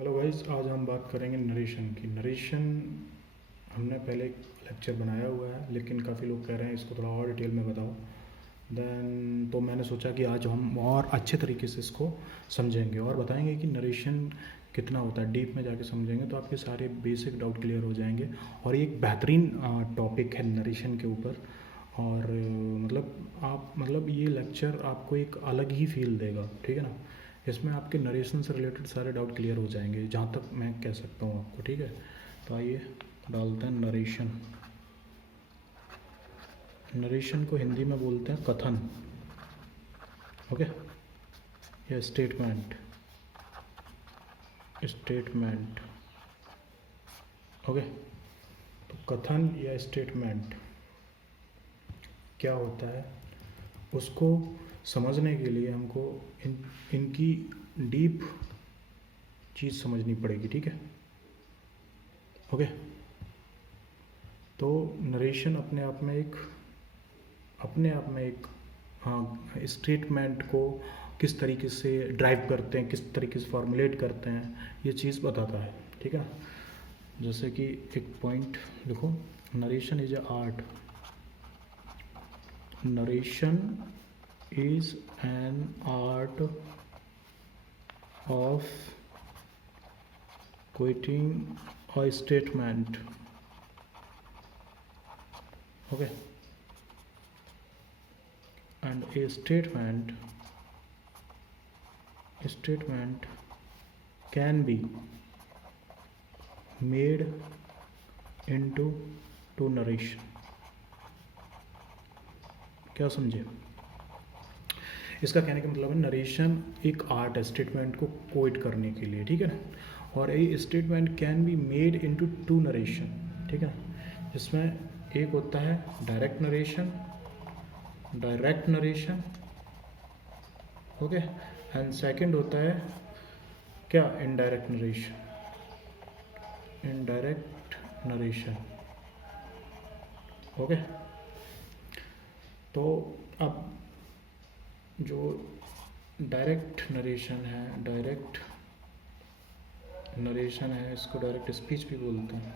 Hello guys, आज हम बात करेंगे नरेशन की। नरेशन हमने पहले एक लेक्चर बनाया हुआ है, लेकिन काफ़ी लोग कह रहे हैं इसको थोड़ा और डिटेल में बताओ। तो मैंने सोचा कि आज हम और अच्छे तरीके से इसको समझेंगे और बताएंगे कि नरेशन कितना होता है। डीप में जाके समझेंगे तो आपके सारे बेसिक डाउट क्लियर हो जाएंगे। और ये एक बेहतरीन टॉपिक है नरेशन के ऊपर। और मतलब ये लेक्चर आपको एक अलग ही फील देगा, ठीक है ना। इसमें आपके नरेशन से रिलेटेड सारे डाउट क्लियर हो जाएंगे, जहाँ तक मैं कह सकता हूँ आपको, ठीक है। तो आइए डालते हैं नरेशन। नरेशन को हिंदी में बोलते हैं कथन, ओके, या स्टेटमेंट। Statement, okay. तो कथन या स्टेटमेंट क्या होता है, उसको समझने के लिए हमको इनकी डीप चीज़ समझनी पड़ेगी, ठीक है, ओके। तो नरेशन अपने आप में एक हाँ स्टेटमेंट को किस तरीके से ड्राइव करते हैं, किस तरीके से फॉर्मुलेट करते हैं, ये चीज़ बताता है, ठीक है ना। जैसे कि एक पॉइंट लिखो, narration is a art. Narration is an art of quoting a statement, okay, and a statement can be made into to narration। क्या समझे? इसका कहने का मतलब है नरेशन एक आर्ट है स्टेटमेंट को कोट करने के लिए, ठीक है ना। और ये statement can be made into two narration, ठीक है। जिसमें एक होता है direct narration, okay, and second होता है क्या, इनडायरेक्ट नरेशन, ओके। तो अब जो डायरेक्ट नरेशन है, इसको डायरेक्ट स्पीच भी बोलते हैं।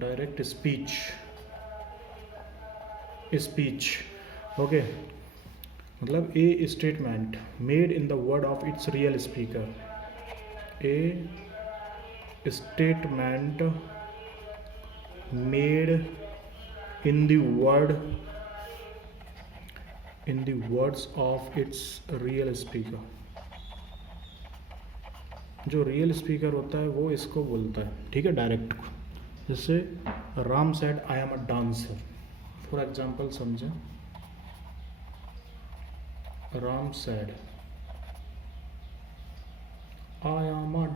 डायरेक्ट स्पीच, ओके, मतलब ए statement made in the word of its real speaker. A statement made in the words of its real speaker। जो रियल स्पीकर होता है वो इसको बोलता है, ठीक है, डायरेक्ट को। जैसे Ram said I am a dancer, for example समझें। Ram said I am a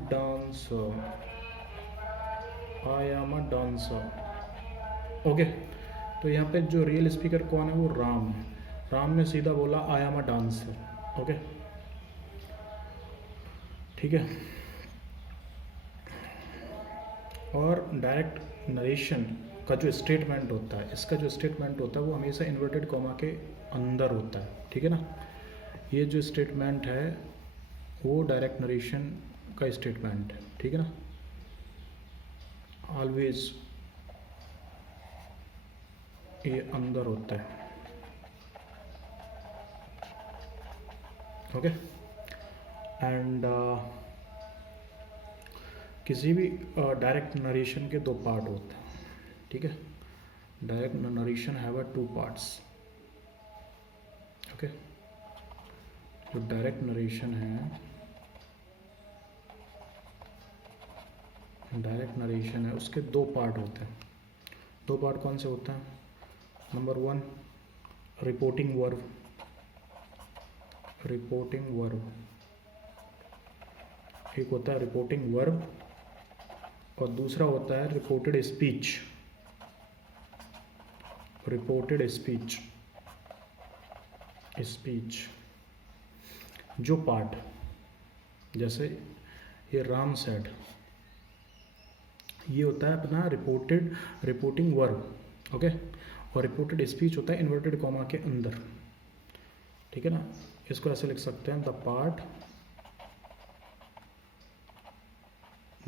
dancer, okay. तो यहाँ पे जो रियल स्पीकर कौन है, वो राम है। राम ने सीधा बोला आई एम अ डांसर, ओके, ठीक है। और डायरेक्ट नरेशन का जो स्टेटमेंट होता है, इसका जो स्टेटमेंट होता है वो हमेशा इन्वर्टेड कॉमा के अंदर होता है, ठीक है ना। ये जो स्टेटमेंट है वो डायरेक्ट नरेशन का स्टेटमेंट है, ठीक है ना। ऑलवेज ये अंदर होता है, ओके। एंड किसी भी डायरेक्ट नरेशन के दो पार्ट होते हैं, ठीक है। Direct narration have two parts, okay. जो डायरेक्ट नरेशन है उसके दो पार्ट होते हैं। दो पार्ट कौन से होते हैं? नंबर वन, रिपोर्टिंग वर्ब, एक होता है रिपोर्टिंग वर्ब और दूसरा होता है रिपोर्टेड स्पीच। जो पार्ट, जैसे ये राम सेड, ये होता है अपना रिपोर्टिंग वर्ब, ओके। और रिपोर्टेड स्पीच होता है इन्वर्टेड कॉमा के अंदर, ठीक है ना। इसको ऐसे लिख सकते हैं, the part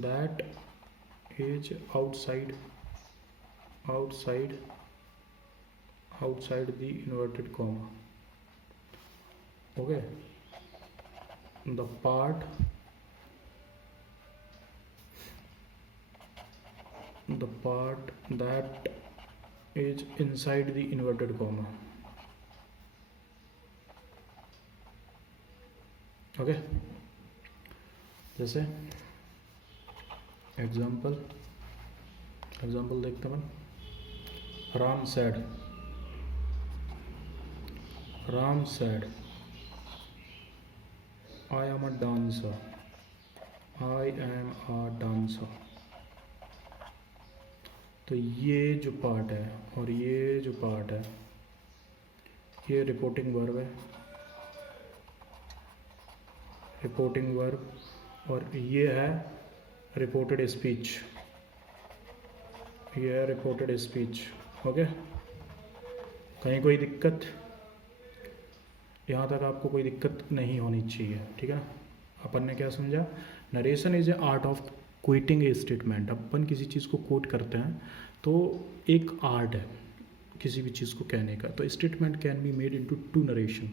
that is outside the inverted comma. Okay, the part that is inside the inverted comma. Okay, जैसे एग्जाम्पल देखते हैं. Ram said I am a dancer. तो ये जो पार्ट है और ये जो पार्ट है, ये रिपोर्टिंग वर्ब है, और ये है रिपोर्टेड स्पीच. ओके, कहीं कोई दिक्कत? यहाँ तक आपको कोई दिक्कत नहीं होनी चाहिए, ठीक है ना. अपन ने क्या समझा, narration is a art of quoting a statement. अपन किसी चीज़ को कोट करते हैं तो एक आर्ट है किसी भी चीज़ को कहने का. तो statement can be made into two narration.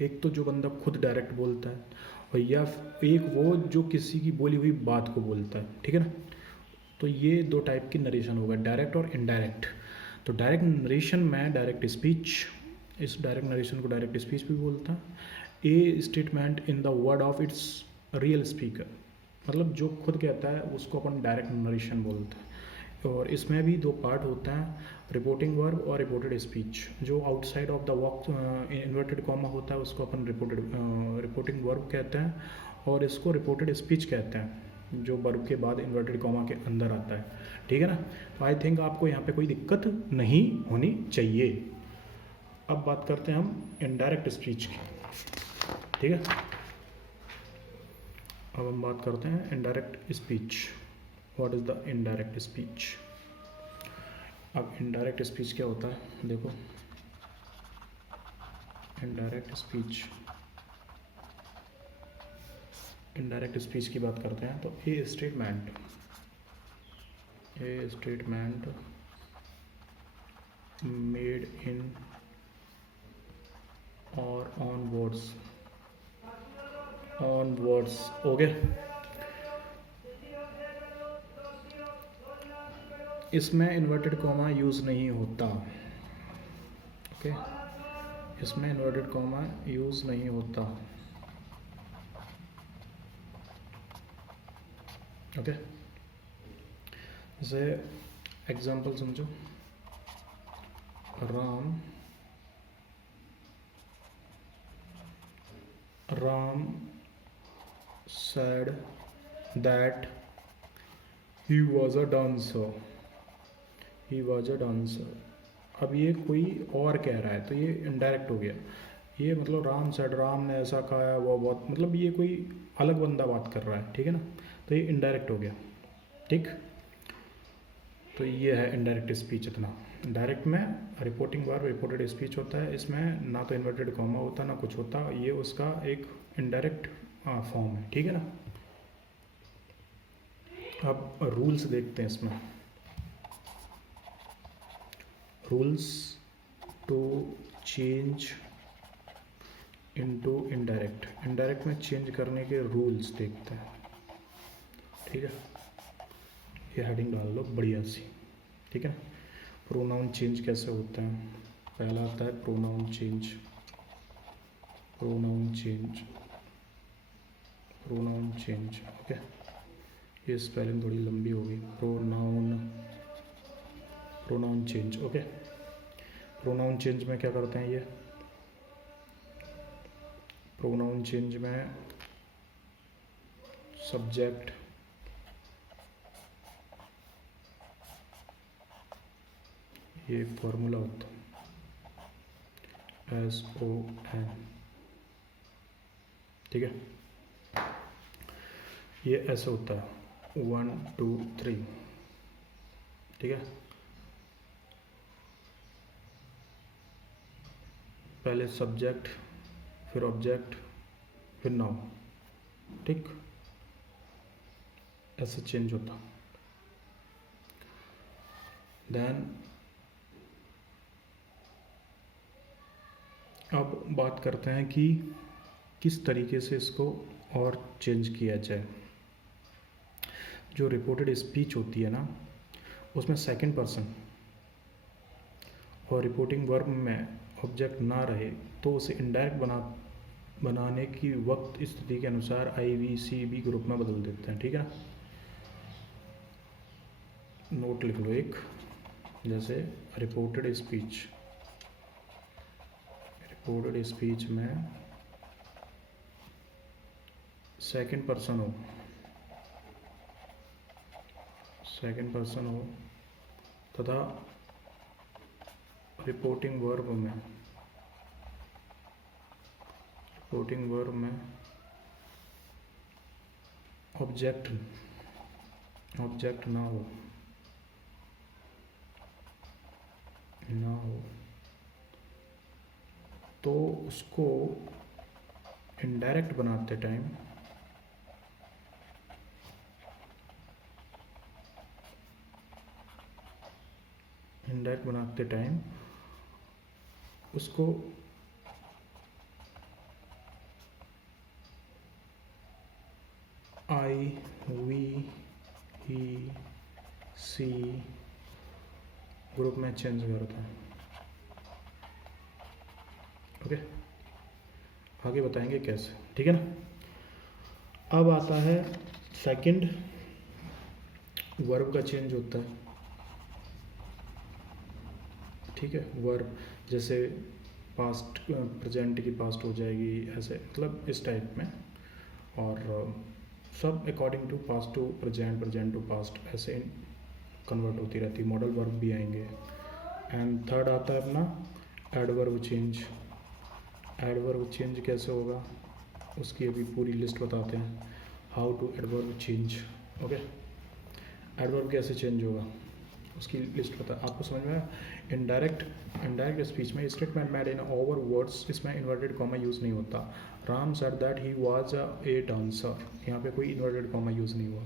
एक तो जो बंदा खुद डायरेक्ट बोलता है, और या एक वो जो किसी की बोली हुई बात को बोलता है, ठीक है ना. तो ये दो टाइप की नरेशन होगा, डायरेक्ट और इनडायरेक्ट. तो डायरेक्ट नरेशन में डायरेक्ट स्पीच, इस डायरेक्ट नरेशन को डायरेक्ट स्पीच भी बोलता है. ए statement in the word of its real speaker, मतलब जो खुद कहता है उसको अपन डायरेक्ट नरेशन बोलते हैं. और इसमें भी दो पार्ट होता है, रिपोर्टिंग वर्ब और रिपोर्टेड स्पीच. जो outside of the walk inverted comma होता है उसको अपन रिपोर्टिंग वर्ब कहते हैं, और इसको रिपोर्टेड स्पीच कहते हैं जो वर्ब के बाद इन्वर्टेड कॉमा के अंदर आता है, ठीक है ना. तो आई थिंक आपको यहाँ पे कोई दिक्कत नहीं होनी चाहिए. अब बात करते हैं हम इनडायरेक्ट स्पीच की, ठीक है. अब हम बात करते हैं indirect speech. What is the indirect speech? अब इनडायरेक्ट स्पीच क्या होता है, देखो. इनडायरेक्ट स्पीच की बात करते हैं तो ए स्टेटमेंट मेड इन और ऑन वर्ड्स. ओके, इसमें इन्वर्टेड कॉमा यूज़ नहीं होता. ओके, इसमें इन्वर्टेड कॉमा यूज़ नहीं होता. ओके, जैसे एग्जाम्पल समझो. Ram said that he was a dancer. अब ये कोई और कह रहा है तो ये इनडायरेक्ट हो गया. ये मतलब राम ने ऐसा कहा, वो बहुत, मतलब ये कोई अलग बंदा बात कर रहा है, ठीक है ना. तो ये इनडायरेक्ट हो गया, ठीक. तो ये है इनडायरेक्ट स्पीच. इतना डायरेक्ट में रिपोर्टिंग वर्ब रिपोर्टेड स्पीच होता है, इसमें ना तो इन्वर्टेड कॉमा होता ना कुछ होता. ये उसका एक इनडायरेक्ट फॉर्म है, ठीक है ना. अब रूल्स देखते हैं इसमें. Rules to change into indirect में चेंज करने के रूल्स देखते हैं, ठीक है. ये हेडिंग डाल लो बढ़िया सी, ठीक है. प्रोनाउन चेंज कैसे होता है? पहला आता है प्रोनाउन चेंज. ओके, ये स्पेलिंग थोड़ी लंबी हो गई. Pronoun change. Okay, pronoun change में क्या करते हैं? ये प्रोनाउन चेंज में सब्जेक्ट ये फॉर्मूला होता है SON, ठीक है. ये ऐसे होता है 1 2 3, ठीक है. पहले सब्जेक्ट फिर ऑब्जेक्ट, फिर नाउ, ठीक, ऐसे चेंज होता। देन अब बात करते हैं कि किस तरीके से इसको और चेंज किया जाए। जो रिपोर्टेड स्पीच होती है ना, उसमें सेकंड पर्सन और रिपोर्टिंग वर्ब में ऑब्जेक्ट ना रहे तो उसे इनडायरेक्ट बनाने की वक्त स्थिति के अनुसार आई वी सी बी ग्रुप में बदल देते हैं, ठीक है। नोट लिख लो एक, जैसे रिपोर्टेड स्पीच में सेकंड पर्सन हो तथा रिपोर्टिंग वर्ब में ऑब्जेक्ट ना हो तो उसको इनडायरेक्ट बनाते टाइम उसको आई वी ई सी ग्रुप में चेंज करता है, ओके। आगे बताएंगे कैसे, ठीक है ना। अब आता है सेकंड, वर्ब का चेंज होता है, ठीक है। वर्ब जैसे पास्ट प्रेजेंट की पास्ट हो जाएगी, ऐसे मतलब इस टाइप में, और सब according to past to present, present to past, ऐसे कन्वर्ट होती रहती है। मॉडल वर्ब भी आएंगे। एंड थर्ड आता है अपना एडवर्ब चेंज। एडवर्ब चेंज कैसे होगा उसकी अभी पूरी लिस्ट बताते हैं, how to adverb change, okay. Adverb कैसे चेंज होगा उसकी लिस्ट पता आपको समझ में आया। इनडायरेक्ट स्पीच में statement made in over words, इसमें इन्वर्टेड कॉमा यूज़ नहीं होता। Ram said that he was a dancer, यहाँ पे कोई इन्वर्टेड कॉमा यूज़ नहीं हुआ।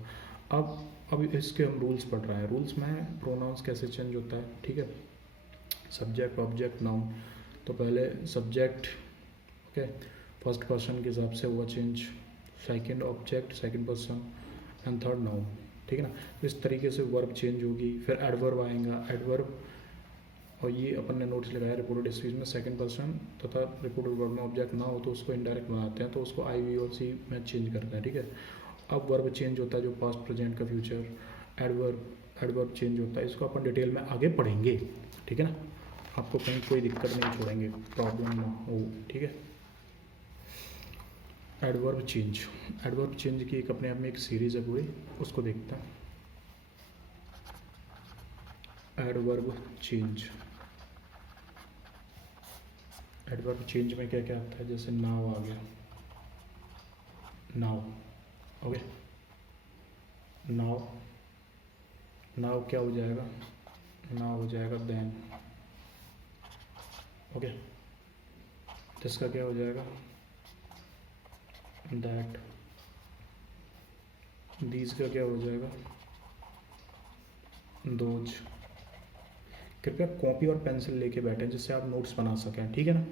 अब इसके हम रूल्स पढ़ रहे हैं। रूल्स में प्रोनाउंस कैसे चेंज होता है, ठीक है। Subject, object, noun. तो पहले सब्जेक्ट, ओके, फर्स्ट पर्सन के हिसाब से हुआ change, second object, second person, and third noun, ठीक है ना। तो इस तरीके से वर्ब चेंज होगी। फिर एडवर्ब आएगा, एडवर्ब, और ये अपन ने नोट्स लगाया रिपोर्टेड स्पीच में सेकंड पर्सन तथा रिपोर्टेड वर्ब में ऑब्जेक्ट ना हो तो उसको इनडायरेक्ट बनाते हैं, तो उसको आई वी और सी में चेंज करते हैं, ठीक है। अब वर्ब चेंज होता है जो पास्ट, प्रेजेंट का फ्यूचर। एडवर्ब चेंज होता है, इसको अपन डिटेल में आगे पढ़ेंगे, ठीक है ना। आपको कहीं कोई दिक्कत नहीं छोड़ेंगे, प्रॉब्लम ना हो, ठीक है। एडवर्ब चेंज की एक अपने आप में एक सीरीज़ है पूरी, उसको देखते हैं। एडवर्ब चेंज में क्या क्या आता है, जैसे नाउ आ गया, नाउ, ओके। नाउ क्या हो जाएगा, नाउ हो जाएगा देन, ओके। जिसका क्या हो जाएगा दैट। दीज का क्या हो जाएगा दोज। कृपया कॉपी और पेंसिल लेके बैठें जिससे आप नोट्स बना सकें, ठीक है ना।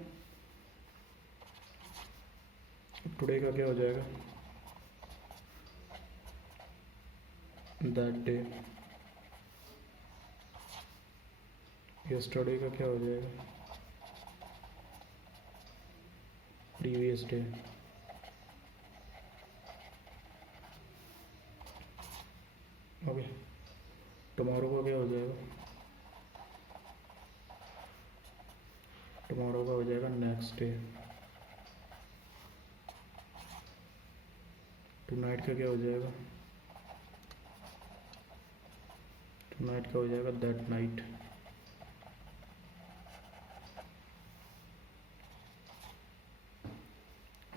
टुडे का क्या हो जाएगा दैट डे। यस्टरडे का क्या हो जाएगा प्रीवियस डे। ओके, टुमारो का क्या हो जाएगा, टुमारो का हो जाएगा नेक्स्ट डे। टुनाइट का क्या हो जाएगा, टुनाइट का हो जाएगा दैट नाइट।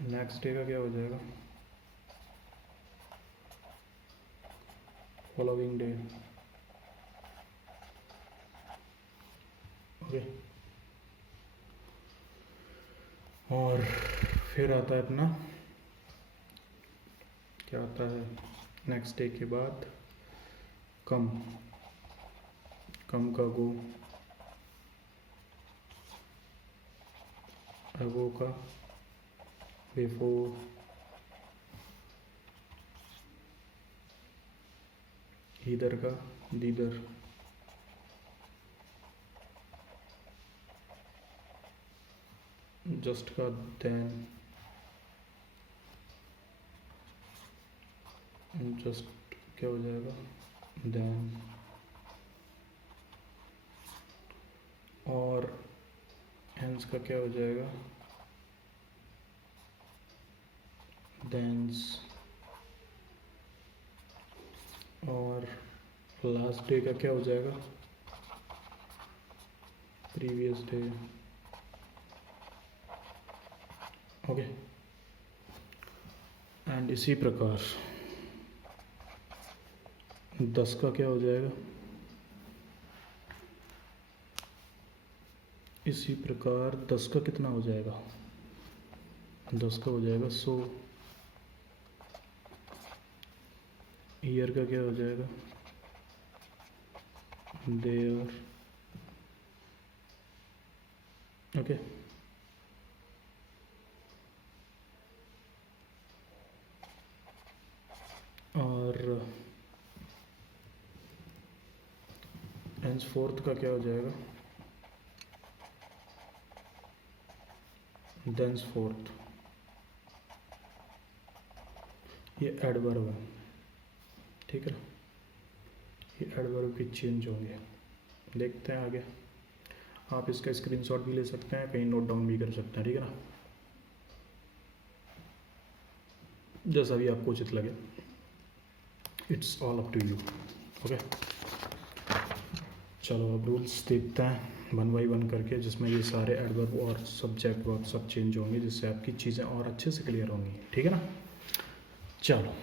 नेक्स्ट डे का क्या हो जाएगा फॉलोइंग डे, ओके। और फिर आता है अपना, क्या आता है नेक्स्ट डे के बाद, कम का गो, अगो का बिफोर, इधर का दीदर, जस्ट का देन, जस्ट क्या हो जाएगा देन, और हेंस का क्या हो जाएगा देंस, और लास्ट डे का क्या हो जाएगा प्रीवियस डे। ओके, एंड इसी प्रकार 10 का क्या हो जाएगा, इसी प्रकार 10 का कितना हो जाएगा, 10 का हो जाएगा सो, ईयर का क्या हो जाएगा देयर। ओके, और henceforth का क्या हो जाएगा thenceforth। ये एडवर्ब है, ठीक है, ये एडवर्ब भी चेंज होंगे। देखते हैं आगे, आप इसका स्क्रीनशॉट भी ले सकते हैं, कहीं नोट डाउन भी कर सकते हैं, ठीक है ना, जैसा भी आपको उचित लगे, it's all up to you. Okay, चलो अब रूल्स देखते हैं 1 बाई 1 करके, जिसमें ये सारे एडवर्ब और सब्जेक्ट वर्ब सब चेंज होंगे, जिससे आपकी चीज़ें और अच्छे से क्लियर होंगी, ठीक है ना। चलो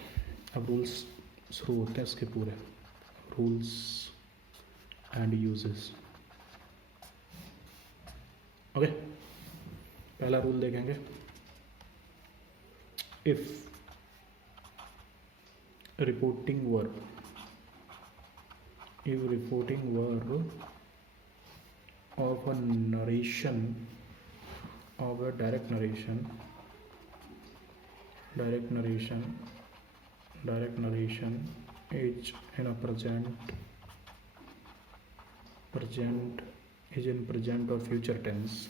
अब रूल्स शुरू होते हैं इसके पूरे, रूल्स एंड यूजेस। ओके, पहला रूल देखेंगे, if reporting verb, if reporting verb of a narration, of a direct narration is in a present is in present or future tense,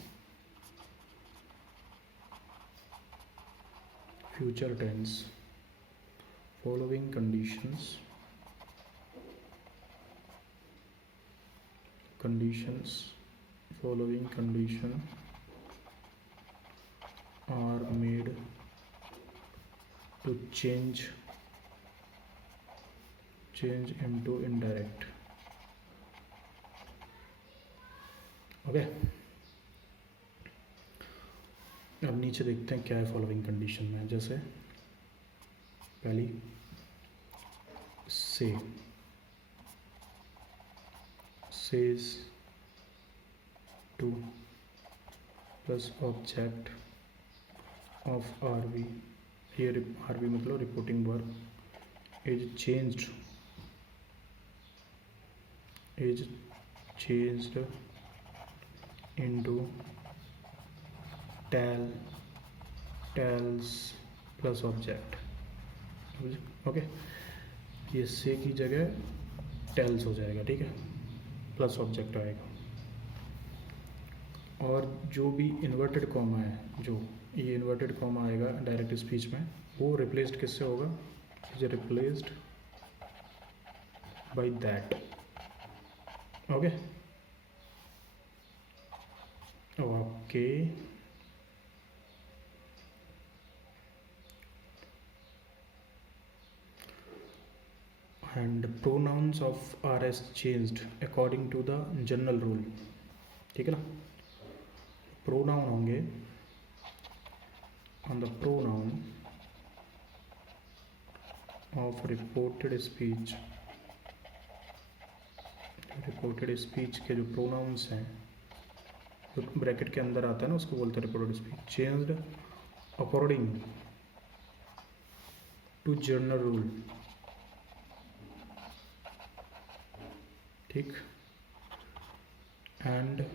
following conditions are made to change into indirect। Okay, अब नीचे देखते हैं क्या है following condition में। जैसे पहली से, says to plus object of RV, ये आरवी मतलब reporting verb, is changed into tells plus object. Okay, ये से की जगह टेल्स हो जाएगा, ठीक है, प्लस ऑब्जेक्ट आएगा। और जो भी इन्वर्टेड कॉमा है, जो ये इन्वर्टेड कॉमा आएगा डायरेक्ट स्पीच में, वो रिप्लेस्ड किससे होगा, is replaced by that. Okay, okay, and pronouns of are as changed according to the general rule, ठीक है ना। प्रोनाउन होंगे on the pronoun of reported speech के जो प्रोनाउंस हैं, ब्रैकेट के अंदर आता है ना, उसको बोलते हैं reported speech, changed according to general rule, ठीक, एंड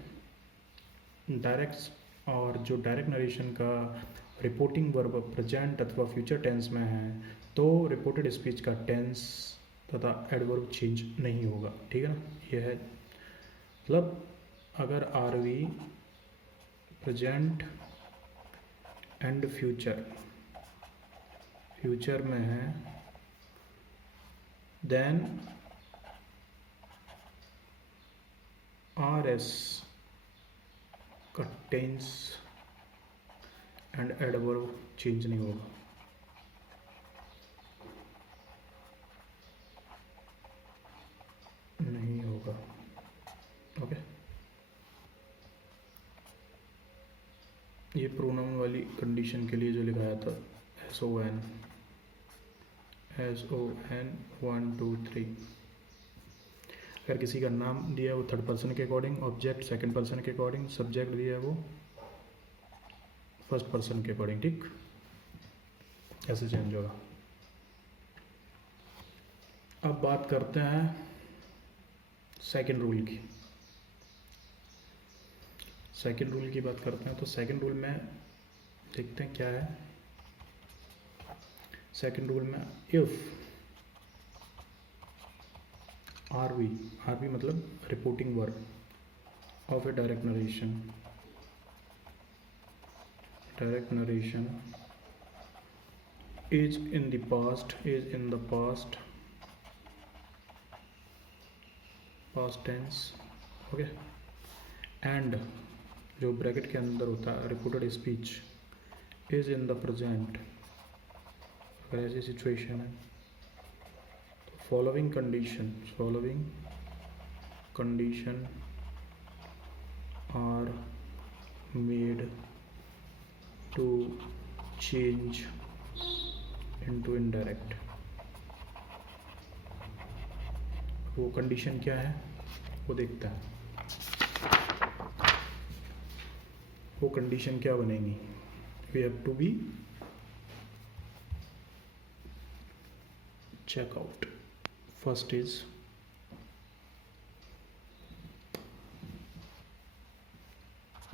डायरेक्ट, और जो डायरेक्ट नरेशन का रिपोर्टिंग वर्ब प्रेजेंट अथवा फ्यूचर टेंस में है तो रिपोर्टेड स्पीच का टेंस तथा एडवर्ब चेंज नहीं होगा, ठीक है ना। ये है मतलब अगर R V present and future में है देन आर एस का टेंस एंड एडवर्ब चेंज नहीं होगा। ओके, ये प्रोनाउन वाली कंडीशन के लिए जो लिखाया था SON 1 2 3, अगर किसी का नाम दिया है वो थर्ड पर्सन के अकॉर्डिंग, ऑब्जेक्ट सेकंड पर्सन के अकॉर्डिंग, सब्जेक्ट दिया है वो फर्स्ट पर्सन के अकॉर्डिंग, ठीक, ऐसे चेंज होगा। अब बात करते हैं सेकंड रूल की। सेकंड रूल की बात करते हैं तो सेकंड रूल में देखते हैं क्या है। सेकंड रूल में इफ आरवी मतलब reporting verb of a direct narration is in the past tense, okay, and जो ब्रैकेट के अंदर होता है reported speech is in the present, अगर ऐसी सिचुएशन है तो following condition are made to change into indirect. वो कंडीशन क्या है वो देखता है, वो कंडीशन क्या बनेगी। We have to be check out. First is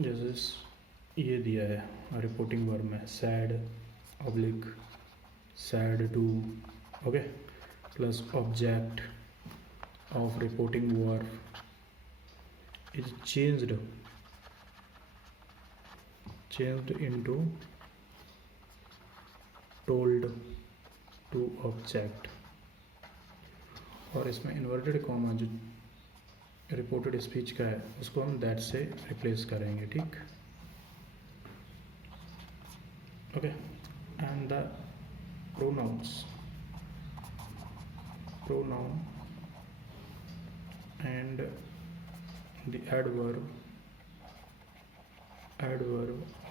जैसे ये दिया है रिपोर्टिंग वर्ब में said oblique said to, okay, plus object of reporting verb is changed into told to object, और इसमें इन्वर्टेड कॉमा जो रिपोर्टेड स्पीच का है उसको हम दैट से रिप्लेस करेंगे, ठीक, okay. And the pronoun and the adverb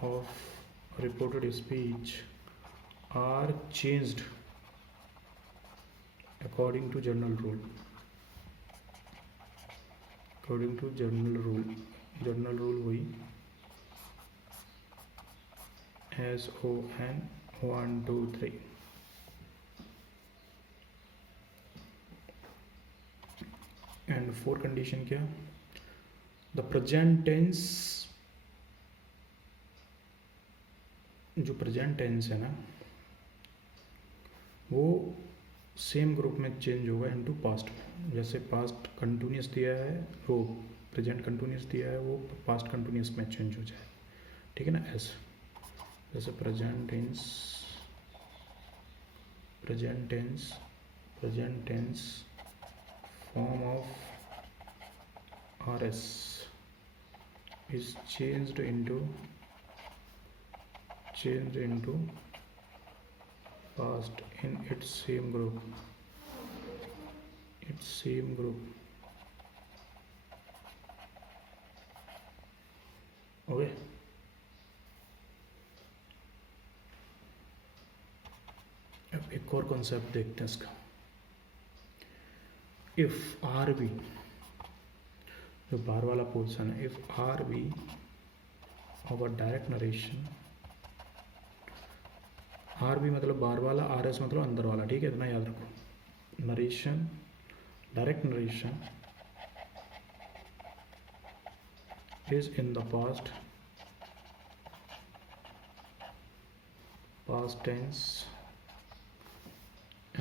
of reported speech are changed according to general rule. General rule हुई SON 1 2 3। एंड फोर कंडीशन क्या, द प्रेजेंट टेंस, जो प्रेजेंट टेंस है ना वो सेम ग्रुप में चेंज होगा इनटू पास्ट में। जैसे पास्ट कंटिन्यूस दिया है वो प्रेजेंट कंटिन्यूस दिया है वो पास्ट कंटिन्यूस में चेंज हो जाए, ठीक है ना। ऐसे जैसे present tense form of RS is changed into past in its same group, okay। अब एक और कॉन्सेप्ट देखते हैं इसका। इफ आर बी, जो बाहर वाला पोर्शन है, if R B of a direct narration R B मतलब बाहर वाला, आर एस मतलब अंदर वाला, ठीक है, इतना याद रखो। Narration, direct narration is in the past tense,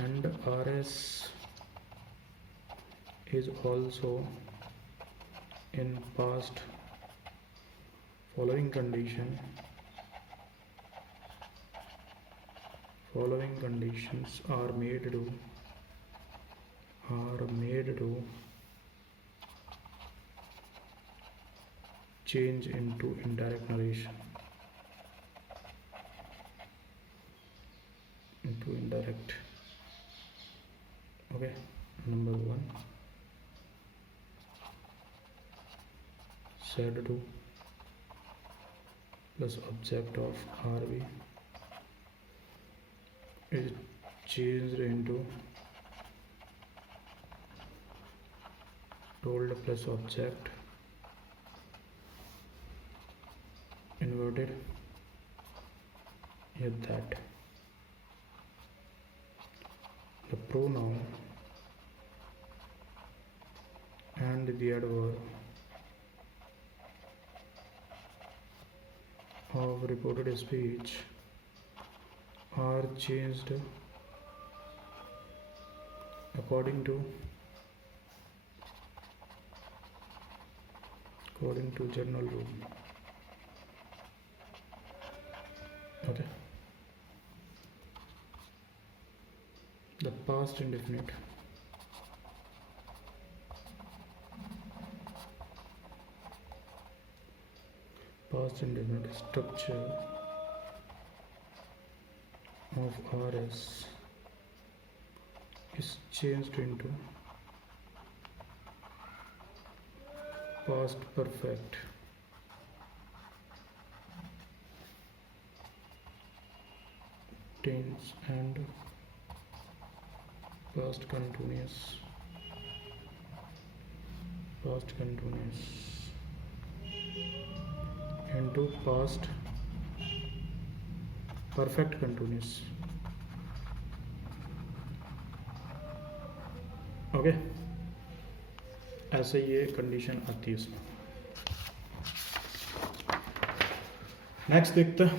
and rs is also in past. Following conditions are made to change into indirect narration, okay. Number 1, said to plus object of RV is changed into told plus object inverted is that the pronoun and the adverb of reported speech are changed according to general rule, okay. The past indefinite, structure of rs is changed into past perfect tense and past continuous into past perfect continuous, okay. ऐसे ये condition आती है इसमें। Next देखते हैं,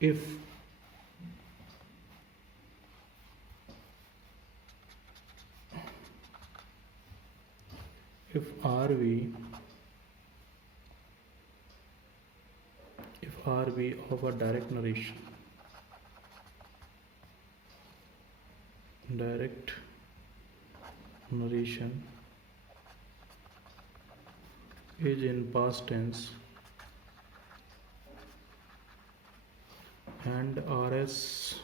if RV of a direct narration is in past tense and RS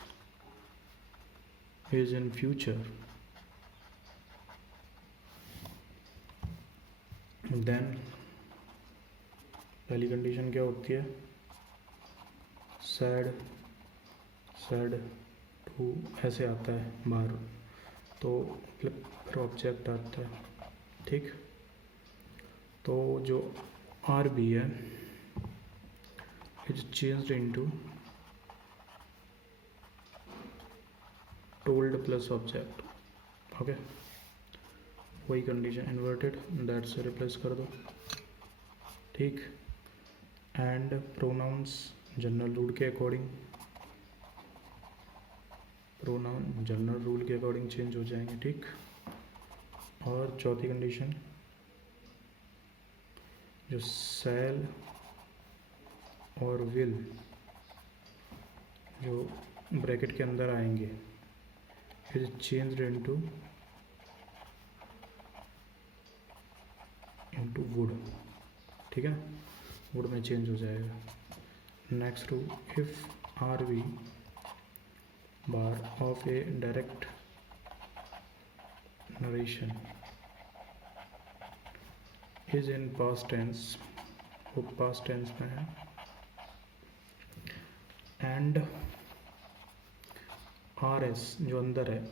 is in future, then पहली condition क्या होती है, said to ऐसे आता है बाहर, तो फिर ऑब्जेक्ट आता है, ठीक। तो जो आर बी है is changed into told plus object, okay. वही कंडीशन इन्वर्टेड, दैट से रिप्लेस कर दो, ठीक। एंड प्रोनाउंस जनरल रूल के अकॉर्डिंग, प्रोनाउन जनरल रूल के अकॉर्डिंग चेंज हो जाएंगे, ठीक। और चौथी कंडीशन, जो शैल और विल जो ब्रैकेट के अंदर आएंगे इज चेंज्ड इनटू वुड, ठीक है, वुड में चेंज हो जाएगा। Next two, if R V bar of a direct narration is in past tense, वो पास्ट टेंस में है, एंड आर एस जो अंदर है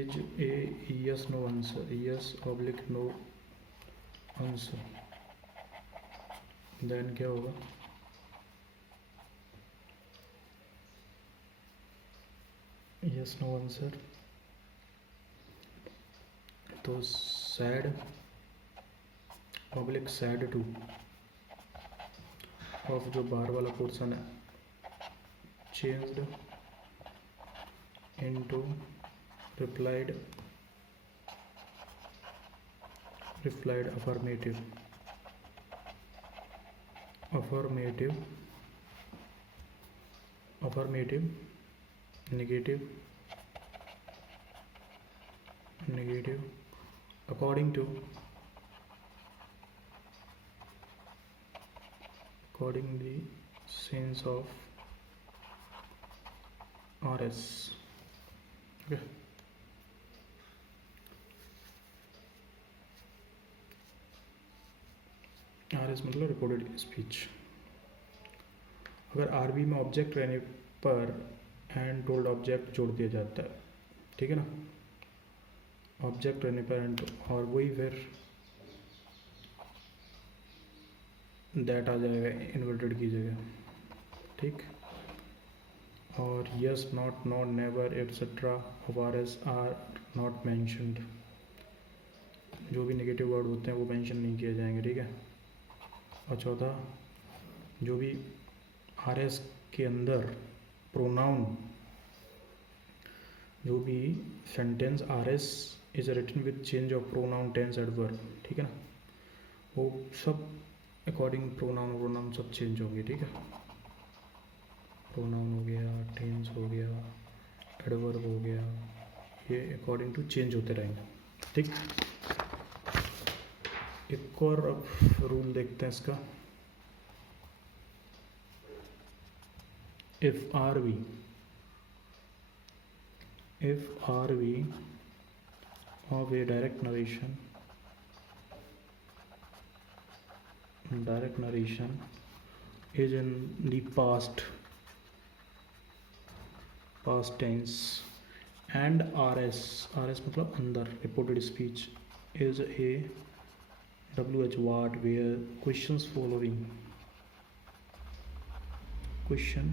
is a yes no answer, yes oblique no answer, then क्या होगा, यस नो आंसर। तो said public said to of जो बाहर वाला पोर्शन है changed into replied affirmative negative according to the sense of RS. Okay. RS मतलब recorded speech. अगर RB में ऑब्जेक्ट रहने पर एंड टोल्ड ऑब्जेक्ट जोड़ दिया जाता है, ठीक है ना, ऑब्जेक्ट रहने पर एंड, और वही फिर दैट आ जाएगा इन्वर्टेड की जगह, ठीक। और yes not not never etcetera of RS are not mentioned, जो भी नेगेटिव वर्ड होते हैं वो मेंशन नहीं किए जाएंगे, ठीक है। और चौथा, जो भी RS के अंदर प्रोनाउन, जो भी sentence RS is written with change of pronoun tense adverb, ठीक है ना, वो सब अकॉर्डिंग प्रोनाउन सब चेंज होंगे, ठीक है। प्रोनाउन हो गया, टेंस हो गया, एडवर्ब हो गया, ये अकॉर्डिंग टू चेंज होते रहेंगे, ठीक। एक और रूल देखते हैं इसका। if RV of a direct narration is in the past tense and RS मतलब अंदर reported speech is a WH word where questions following question,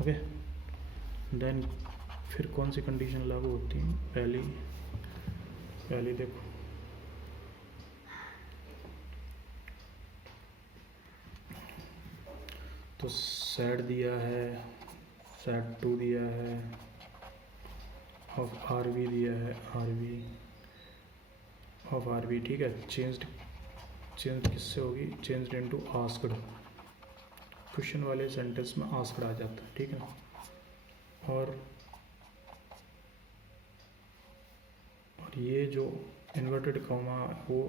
okay, then फिर कौन सी कंडीशन लागू होती है। पहली देखो, तो सैड दिया है, सैड टू दिया है, ऑफ RV दिया है, ऑफ RV, ठीक है। चेंज किससे होगी, चेंज्ड इनटू आस्क्ड, क्वेश्चन वाले सेंटेंस में आस्क्ड आ जाता है, ठीक है ना। और ये जो इन्वर्टेड कॉमा वो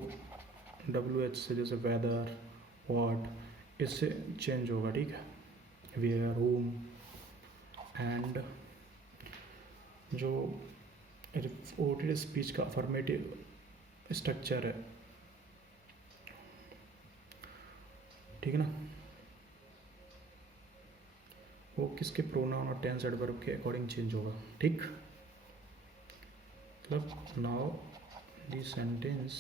WH से, जैसे वेदर, व्हाट, इससे चेंज होगा, ठीक है। वेयर, होम, एंड जो रिपोर्टेड स्पीच का अफर्मेटिव स्ट्रक्चर है, ठीक है ना, वो किसके प्रोनाउन और टेंस एडवर्ब के अकॉर्डिंग चेंज होगा, ठीक। मतलब now the sentence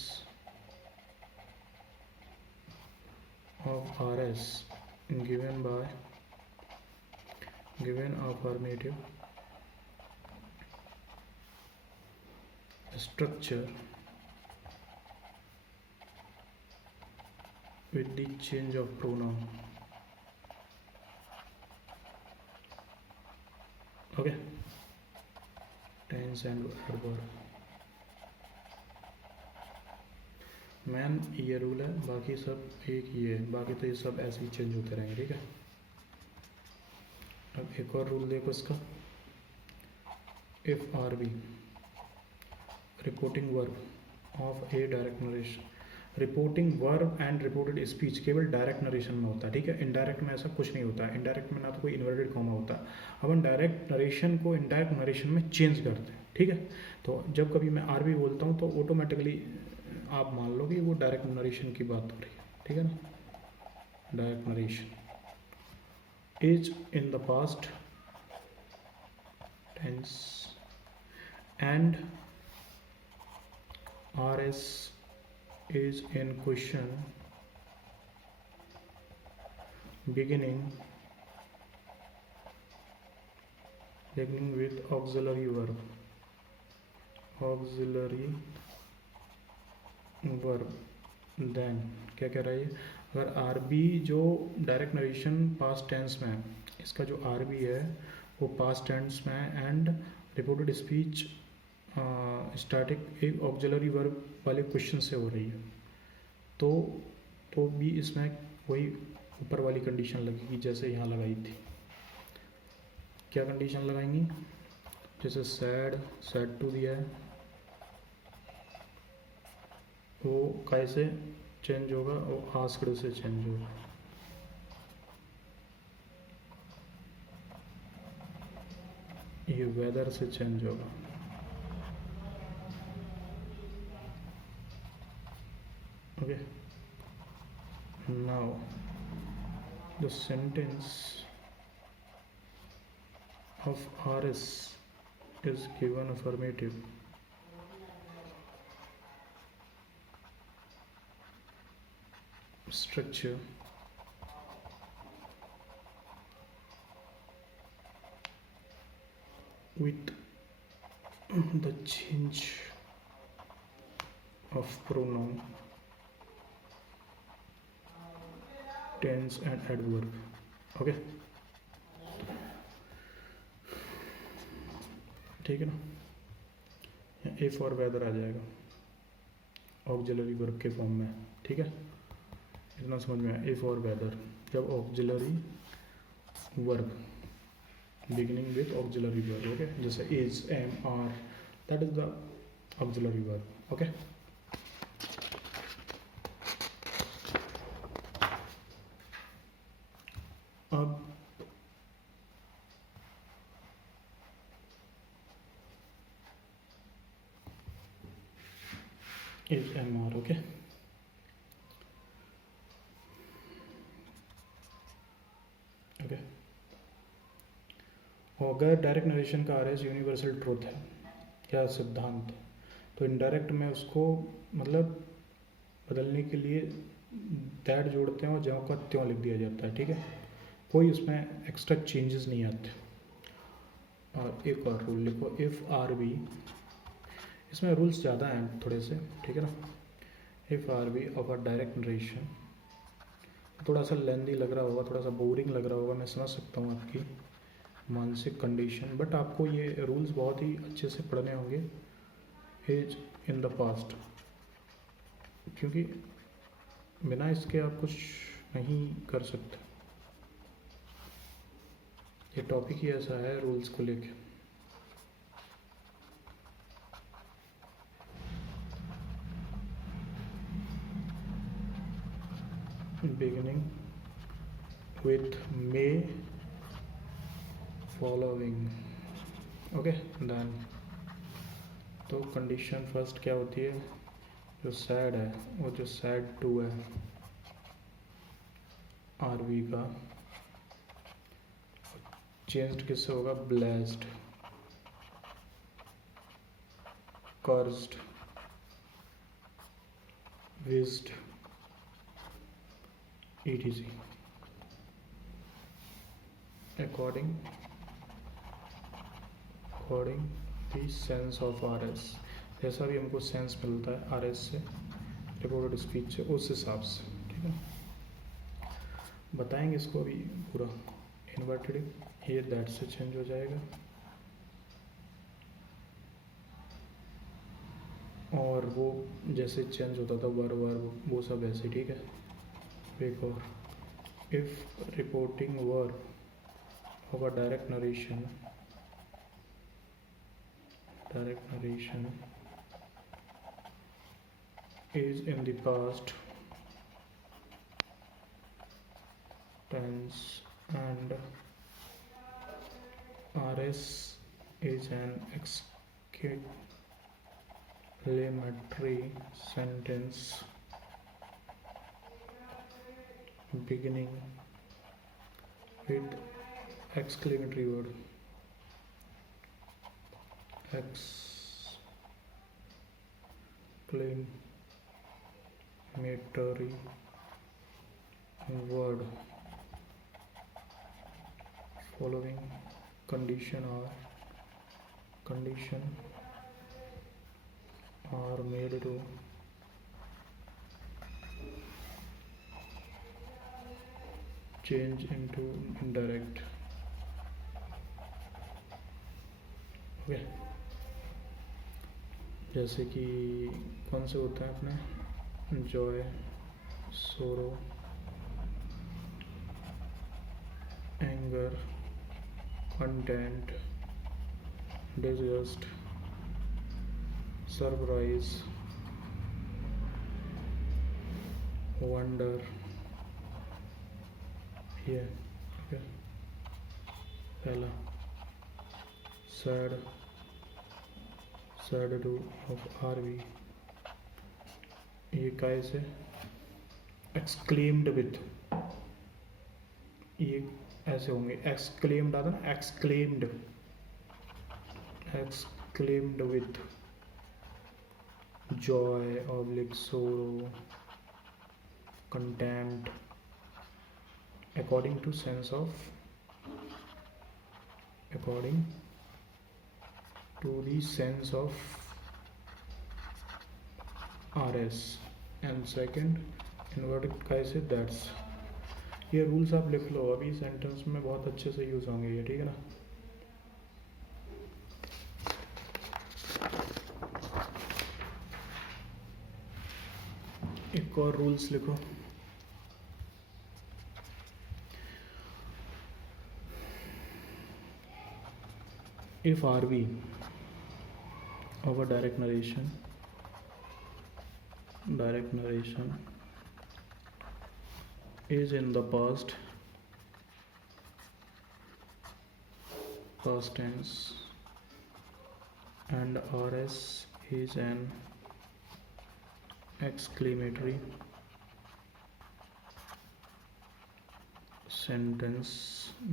of RS given affirmative structure with the change of pronoun, okay, tense and adverb। Man ये रूल है, बाकी सब एक ही है, बाकी तो ये सब ऐसे ही चेंज होते रहेंगे, ठीक है। अब एक और रूल देखो इसका। If RB reporting verb of a direct narration, reporting verb and reported speech केवल डायरेक्ट नरेशन में होता है, ठीक है। इनडायरेक्ट में ऐसा कुछ नहीं होता है। इनडायरेक्ट में ना तो कोई इन्वर्टेड कॉमा होता है। अब हम डायरेक्ट नरेशन को इनडायरेक्ट नरेशन में चेंज करते हैं, ठीक है। तो जब कभी मैं RB बोलता हूँ तो ऑटोमेटिकली आप मान लो कि वो डायरेक्ट नरेशन की बात हो रही है, ठीक है ना। Direct narration is in the past tense and RS is in question beginning with auxiliary verb then क्या कह रहा है ये, अगर आर बी जो डायरेक्ट नरेशन पास्ट टेंस में है, इसका जो आर बी है वो पास्ट टेंस में है एंड रिपोर्टेड स्पीच स्टैटिक एक ऑक्सिलरी वर्ब वाले क्वेश्चन से हो रही है, तो भी इसमें वही ऊपर वाली कंडीशन लगेगी जैसे यहाँ लगाई थी। क्या कंडीशन लगाएंगी, जैसे सैड टू दिया है, वो कैसे चेंज होगा, वो आस्क्ड से चेंज होगा। ये वेदर से चेंज होगा। Okay, now the sentence of RS is given affirmative. Structure with the change of pronoun, tense and adverb. Okay, ठीक है ना, ए फॉर वेदर आ जाएगा ऑक्सिलरी वर्ब के फॉर्म में। ठीक है, इतना समझ में आया। ए फॉर वेदर जब auxiliary verb beginning with auxiliary verb, okay, जैसे is, am, are, that is the auxiliary verb. Okay, अब is MR, okay. ओके, अगर डायरेक्ट नरेशन का RS यूनिवर्सल ट्रूथ है, क्या सिद्धांत, तो इनडायरेक्ट में उसको मतलब बदलने के लिए दैट जोड़ते हैं और ज्यों का त्यों लिख दिया जाता है। ठीक है, कोई उसमें एक्स्ट्रा चेंजेस नहीं आते। और एक और रूल लिखो, इफ़ आर बी, इसमें रूल्स ज़्यादा हैं थोड़े से, ठीक है ना। If R B of a direct narration, थोड़ा सा लेंदी लग रहा होगा, थोड़ा सा बोरिंग लग रहा होगा, मैं समझ सकता हूँ आपकी मानसिक कंडीशन, बट आपको ये रूल्स बहुत ही अच्छे से पढ़ने होंगे एज इन द पास्ट, क्योंकि बिना इसके आप कुछ नहीं कर सकते। ये टॉपिक ही ऐसा है रूल्स को लेके। beginning with may following, okay, then तो कंडीशन फर्स्ट क्या होती है, जो सैड है वो जो सैड टू है आरवी का, चेंज्ड किससे होगा, blessed, cursed, wished, etc. according the sense of RS, जैसा भी हमको सेंस मिलता है RS से, रिपोर्टेड स्पीच से, उस हिसाब से। ठीक है, बताएंगे इसको अभी पूरा। इन्वर्टेड ये दैट से चेंज हो जाएगा, और वो जैसे चेंज होता था वर्ब वो सब ऐसे। ठीक है, एक और, if reporting verb of a direct narration is in the past tense and RS is an exclamatory sentence beginning with exclamatory word, exclamatory word following condition are made to change into indirect. Okay, जैसे कि कौन से होता है अपने Joy, सोरो, anger, content, disgust, surprise, wonder, ये okay. पहला सैड टू ऑफ आरवी, ये काय से एक्सक्लेम्ड विथ, ये ऐसे होंगे एक्सक्लेम्ड आता ना, एक्सक्लेम्ड विथ जॉय ऑब्लिक सोरो contempt according to the sense of RS, and second inverted कैसे that's। ये रूल्स आप लिख लो, अभी सेंटेंस में बहुत अच्छे से यूज होंगे ये, ठीक है ना। एक और रूल्स लिखो, if RV of a direct narration is in the past tense and RS is an exclamatory sentence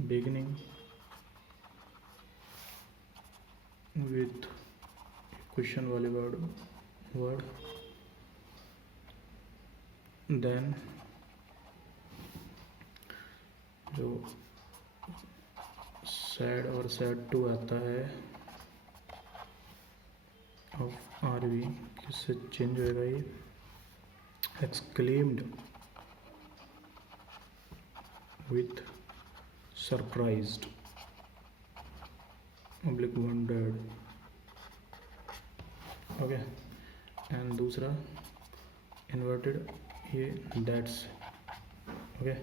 beginning with question वाले word then जो सैड और सैड टू आता है ऑफ आरवी, किससे चेंज होएगा ये, exclaimed with surprised oblique wondered, okay. And दूसरा inverted ये दैट्स, ओके।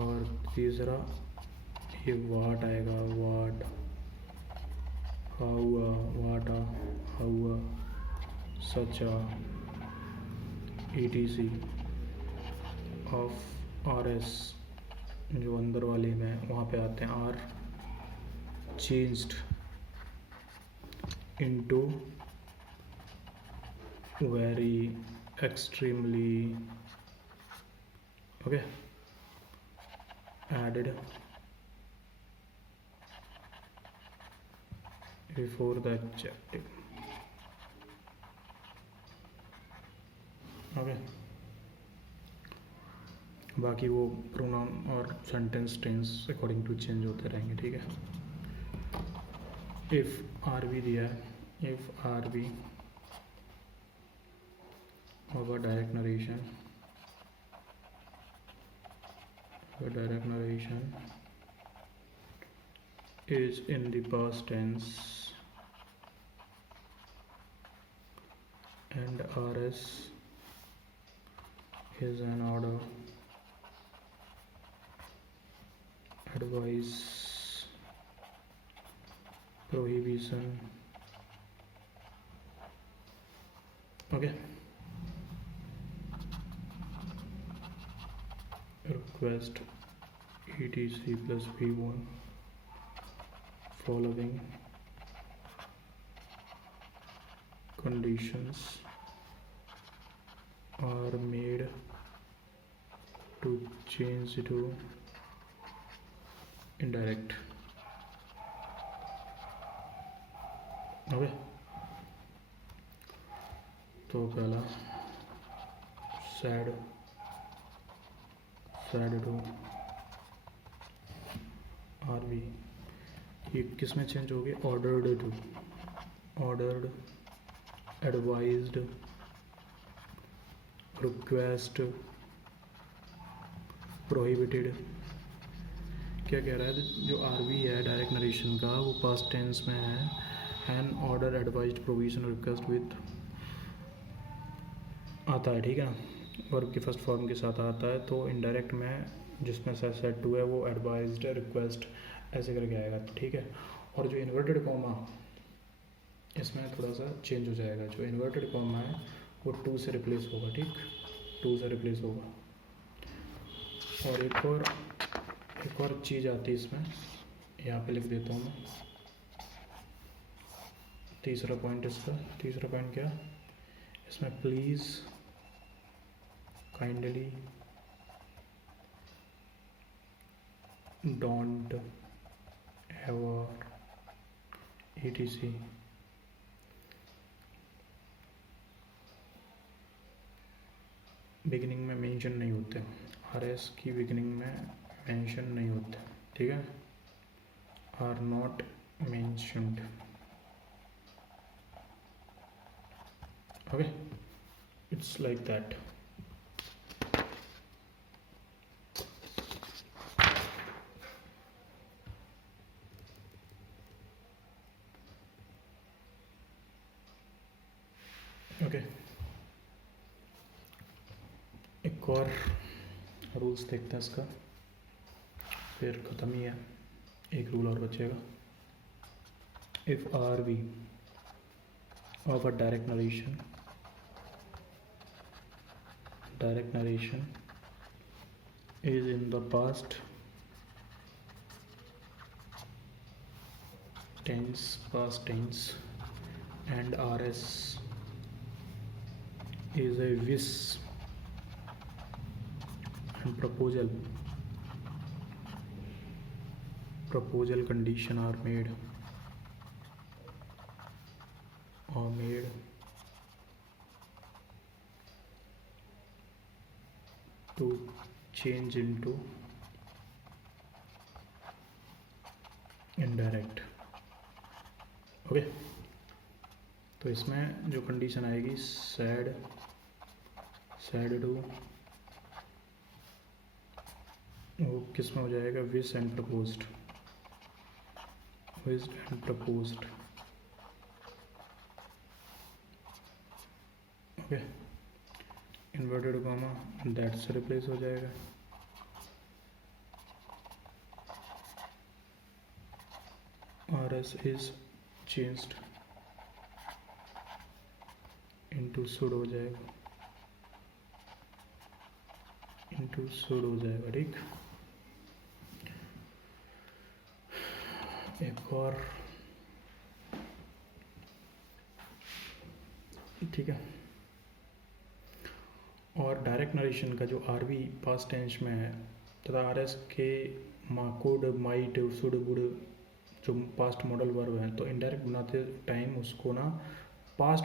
और तीसरा ये वाट आएगा, वाट, हाउआ, वाटा, हाउआ, सचा, ETC ऑफ RS जो अंदर वाले में वहाँ पे आते हैं, are changed into very, extremely, okay, added before the adjective, okay. बाकी वो प्रोनाउन और sentence tense according to change होते रहेंगे, ठीक है। इफ आरवी दिया है, if R V of a direct narration is in the past tense and RS is an order, advice, prohibition, okay, request, etc plus V1 following conditions are made to change to indirect, okay. तो पहला said said to R V, ये किस में change हो गया? Ordered to, ordered, advised, request, prohibited. क्या कह रहा है? जो आर वी है डायरेक्ट नरेशन का, वो पास्ट टेंस में है। An order, advised, provision, request with आता है, ठीक है ना, वर्ब की फर्स्ट फॉर्म के साथ आता है। तो इनडायरेक्ट में जिसमें सेट टू है वो एडवाइज्ड, रिक्वेस्ट ऐसे करके आएगा, ठीक है। और जो इन्वर्टेड कॉमा, इसमें थोड़ा सा चेंज हो जाएगा। जो इन्वर्टेड कॉमा है वो टू से रिप्लेस होगा, ठीक, टू से रिप्लेस होगा। और एक और चीज़ आती है इसमें, यहाँ पे लिख देता हूँ मैं। तीसरा पॉइंट इसका, तीसरा पॉइंट क्या इसमें? Please, kindly, don't, ever, etc beginning में मेंशन नहीं होते, RS की बिगिनिंग में मेंशन नहीं होते, ठीक है, are not mentioned. Okay, it's like that. Okay, एक और रूल्स देखते हैं इसका, फिर ख़त्म ही है, एक रूल और बचेगा। If R V of a direct narration is in the past tense and RS is a wish and proposal condition are made to change into indirect। Okay, तो इसमें जो कंडीशन आएगी, सैड टू, वो किस में हो जाएगा? Wish and proposed, okay. Inverted comma that से रिप्लेस हो जाएगा। RS is changed into should हो जाएगा, ठीक। एक और, ठीक है। और डायरेक्ट नरेशन का जो आरवी पास्ट टेंस में है तथा RS के कुड, माइट, शुड, वुड जो पास्ट मॉडल वर्ब है, तो इनडायरेक्ट बनाते टाइम उसको ना पास्ट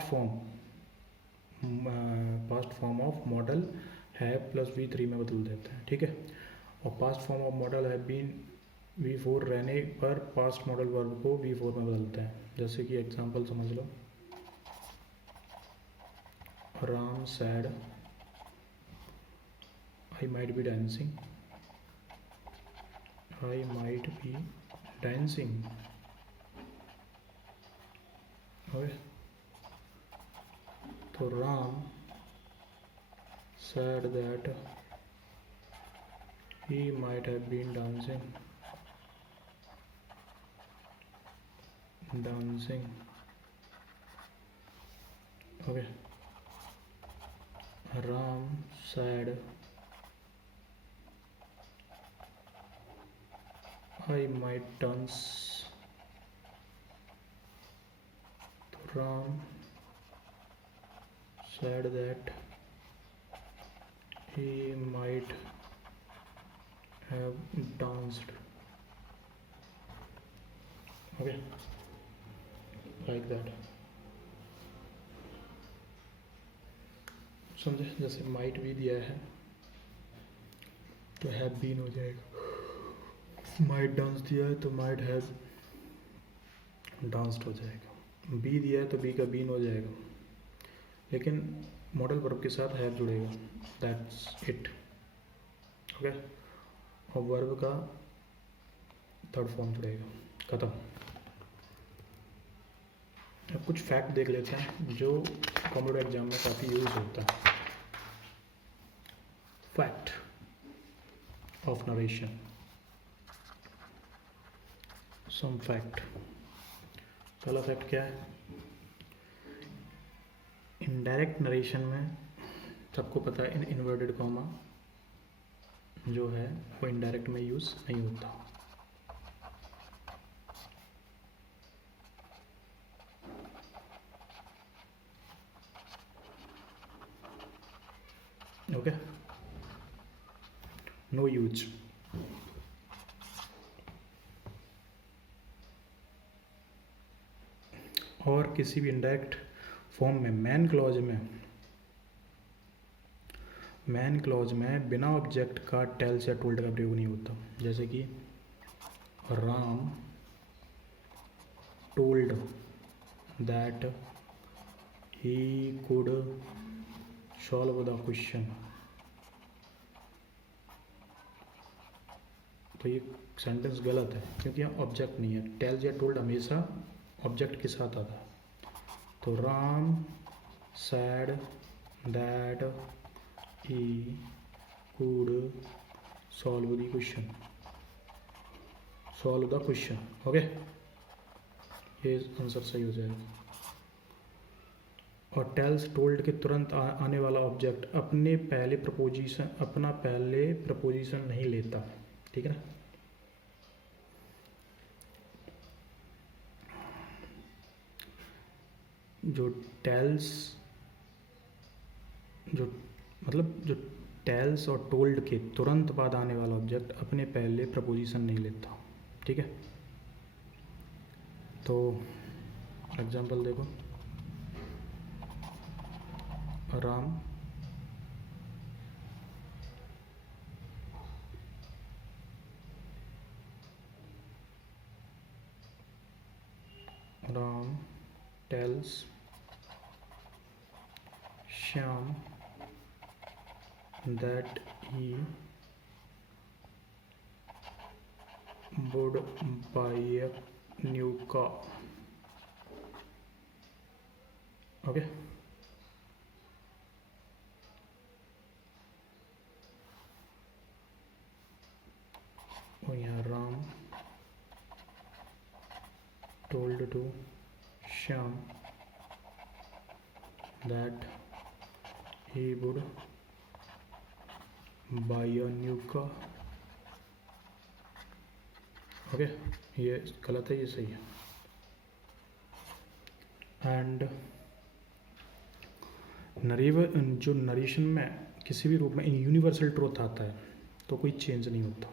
फॉर्म ऑफ मॉडल है प्लस V3 में बदल देते हैं, ठीक है। और पास्ट फॉर्म ऑफ मॉडल है बीन V4 रहने पर पास्ट मॉडल वर्ब को V4 में बदलते हैं। जैसे कि एग्जांपल समझ लो, Ram said I might be dancing, okay. तो Ram said that he might have been dancing, okay। Ram said I might dance, तो Ram said that he might have danced, okay, like that। समझे? जैसे माइट भी दिया है तो हैव बीन हो जाएगा। माइट डांस दिया है तो माइट हैव डांस्ड हो जाएगा। बी दिया है तो बी का बीन हो जाएगा, लेकिन मॉडल वर्ब के साथ हैव जुड़ेगा, दैट्स इट। ओके, और वर्ब का थर्ड फॉर्म जुड़ेगा, खत्म। अब कुछ फैक्ट देख लेते हैं जो कॉम्पिटिटिव एग्जाम में काफ़ी यूज होता है। Fact of narration, some fact. पहला फैक्ट क्या है? इनडायरेक्ट नरेशन में सबको पता है इन्वर्टेड कॉमा जो है वो इनडायरेक्ट में यूज़ नहीं होता। Okay, no use. और किसी भी इनडायरेक्ट फॉर्म में मैन क्लॉज में बिना ऑब्जेक्ट का टेल्स या टोल्ड का प्रयोग नहीं होता। जैसे कि Ram told that he could solve the question, तो ये सेंटेंस गलत है क्योंकि यहाँ ऑब्जेक्ट नहीं है। टेल्स या टोल्ड हमेशा ऑब्जेक्ट के साथ आता है। तो Ram said that he could solve the question, solve the question. Okay, ये आंसर सही हो जाएगा। और टेल्स टोल्ड के तुरंत आने वाला ऑब्जेक्ट अपना पहले प्रपोजिशन नहीं लेता, ठीक है ना। जो टेल्स और टोल्ड के तुरंत बाद आने वाला ऑब्जेक्ट अपने पहले प्रपोजिशन नहीं लेता, ठीक है। तो एग्जांपल देखो, Ram tells Shyam that he would buy a new car. Okay. और यहाँ Ram told to Shyam that he would buy a new car. Okay, ये गलत है, ये सही है। एंड जो नरेशन में किसी भी रूप में यूनिवर्सल ट्रूथ आता है तो कोई चेंज नहीं होता,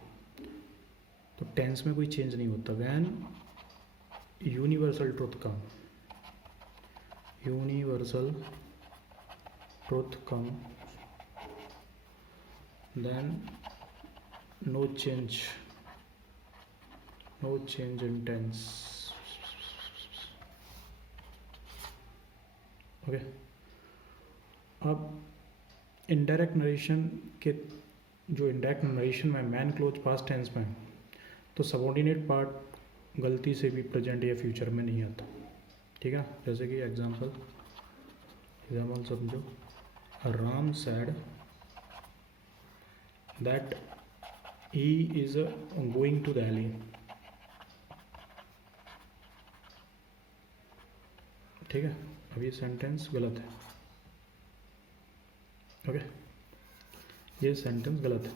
तो टेंस में कोई चेंज नहीं होता। When universal truth come then no change in tense. Okay, अब इनडायरेक्ट नरेशन के में मैन क्लोज पास्ट टेंस में तो सबऑर्डिनेट पार्ट गलती से भी प्रेजेंट या फ्यूचर में नहीं आता, ठीक है। जैसे कि एग्जाम्पल समझो, Ram said that he is going to Delhi, ठीक है। अब ये सेंटेंस गलत है, ओके, ये सेंटेंस गलत है।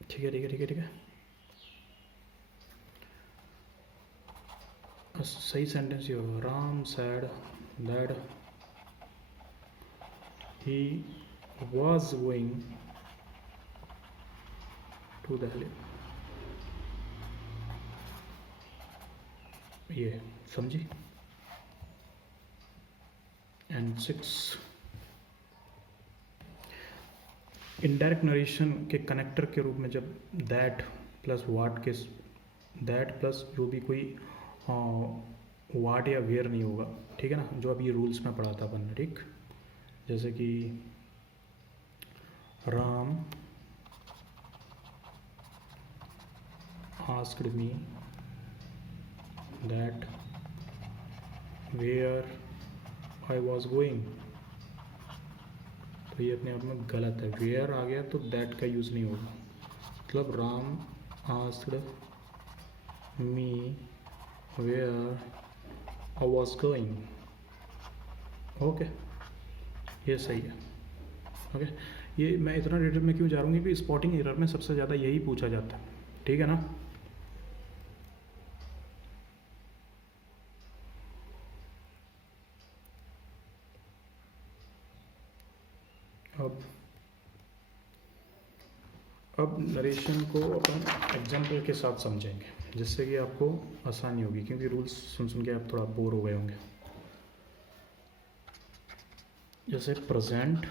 ठीक है। सही सेंटेंस ये होगा, Ram said that he was going to Delhi. ये समझी। एंड 6 इनडायरेक्ट नरेशन के कनेक्टर के रूप में जब दैट प्लस वाट के दैट प्लस जो भी कोई वाट या वेयर नहीं होगा, ठीक है ना, जो अभी रूल्स में पढ़ा था अपन ने, ठीक, जैसे कि Ram asked me that where I was going, तो ये अपने आप में गलत है, वेयर आ गया तो दैट का यूज़ नहीं होगा, मतलब Ram asked me where I was going, okay, ये सही है, ओके। ये मैं इतना डिटेल में क्यों जा रहा हूँ कि स्पॉटिंग एरर में सबसे ज़्यादा यही पूछा जाता है, ठीक है ना। अब नरेशन को अपन एग्जाम्पल के साथ समझेंगे, जिससे कि आपको आसानी होगी, क्योंकि रूल्स सुन सुन के आप थोड़ा बोर हो गए होंगे। जैसे present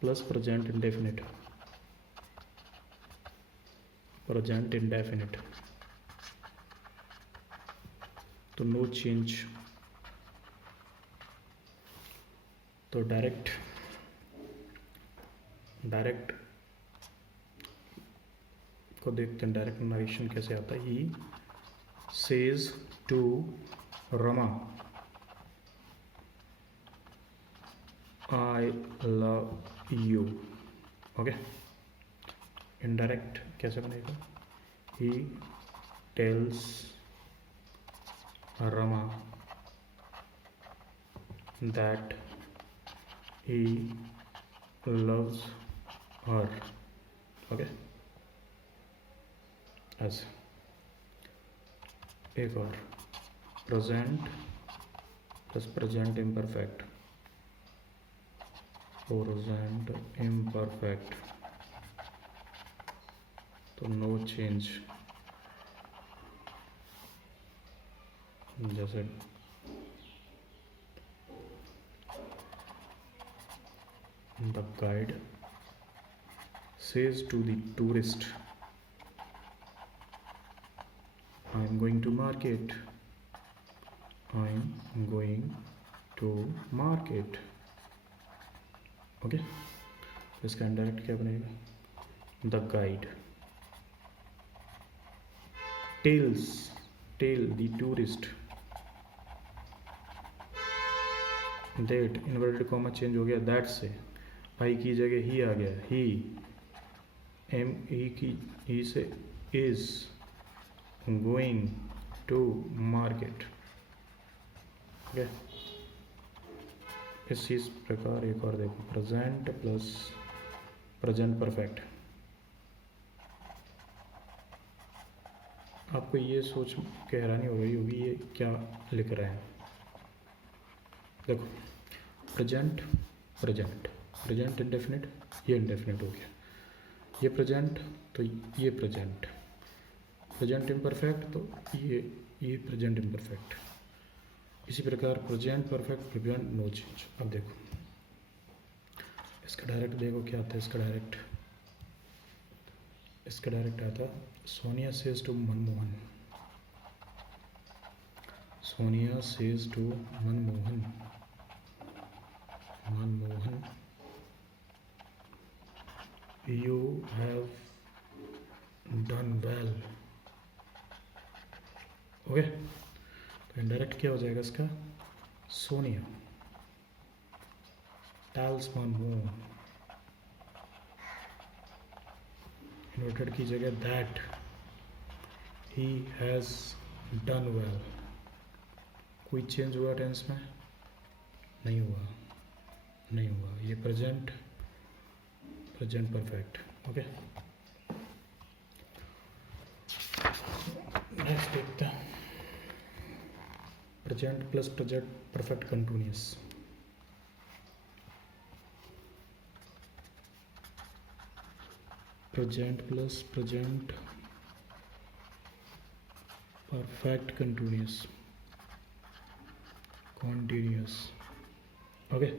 plus present indefinite, present indefinite, तो नो चेंज, तो डायरेक्ट को देखते हैं, डायरेक्ट नरेशन कैसे आता है। He says to Rama I love you, okay. Indirect कैसे बनेगा, he tells Rama that he loves her, okay, ऐसे। एक और present plus present imperfect, present imperfect, तो नो चेंज, जैसे the guide says to the tourist, I am going to market, I am going to market, okay। इसका indirect क्या बनेगा, the guide tell the tourist that, inverted comma change हो गया that से, आई की जगह ही आ गया, ही, एम ई की ई से is going to market, okay. इसी प्रकार एक और देखो, प्रेजेंट प्लस प्रेजेंट परफेक्ट। आपको ये सोच के हैरानी हो रही होगी ये क्या लिख रहे हैं, देखो प्रेजेंट प्रेजेंट प्रेजेंट इंडेफिनिट, ये इंडेफिनिट हो गया, ये प्रेजेंट तो ये प्रेजेंट, प्रेजेंट इम्परफेक्ट तो ये प्रेजेंट इम्परफेक्ट, इसी प्रकार present perfect present no change. अब देखो इसका डायरेक्ट देखो क्या आता है, इसका डायरेक्ट आता, Sonia says to Manmohan, Sonia says to Manmohan, Manmohan you have done well, okay. तो इनडायरेक्ट क्या हो जाएगा इसका, सोनिया टेल्स मनमोहन, इन्वर्टेड की जगह that he has done well, कोई चेंज हुआ टेंस में, नहीं हुआ, ये प्रेजेंट परफेक्ट, ओके। नेक्स्ट देखते हैं, present plus present perfect continuous, present plus present perfect continuous, continuous. Okay,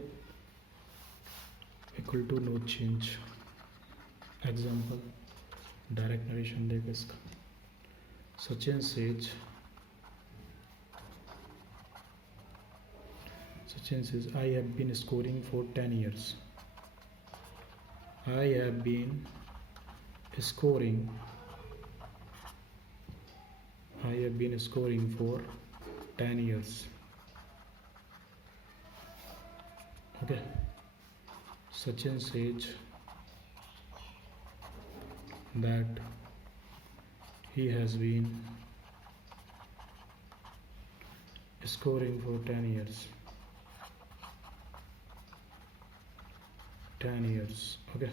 equal to no change. Example, direct narration देखो इसका. Sachin says I have been scoring for 10 years. I have been scoring for 10 years. Okay, Sachin says that he has been scoring for 10 years. 10 years. Okay,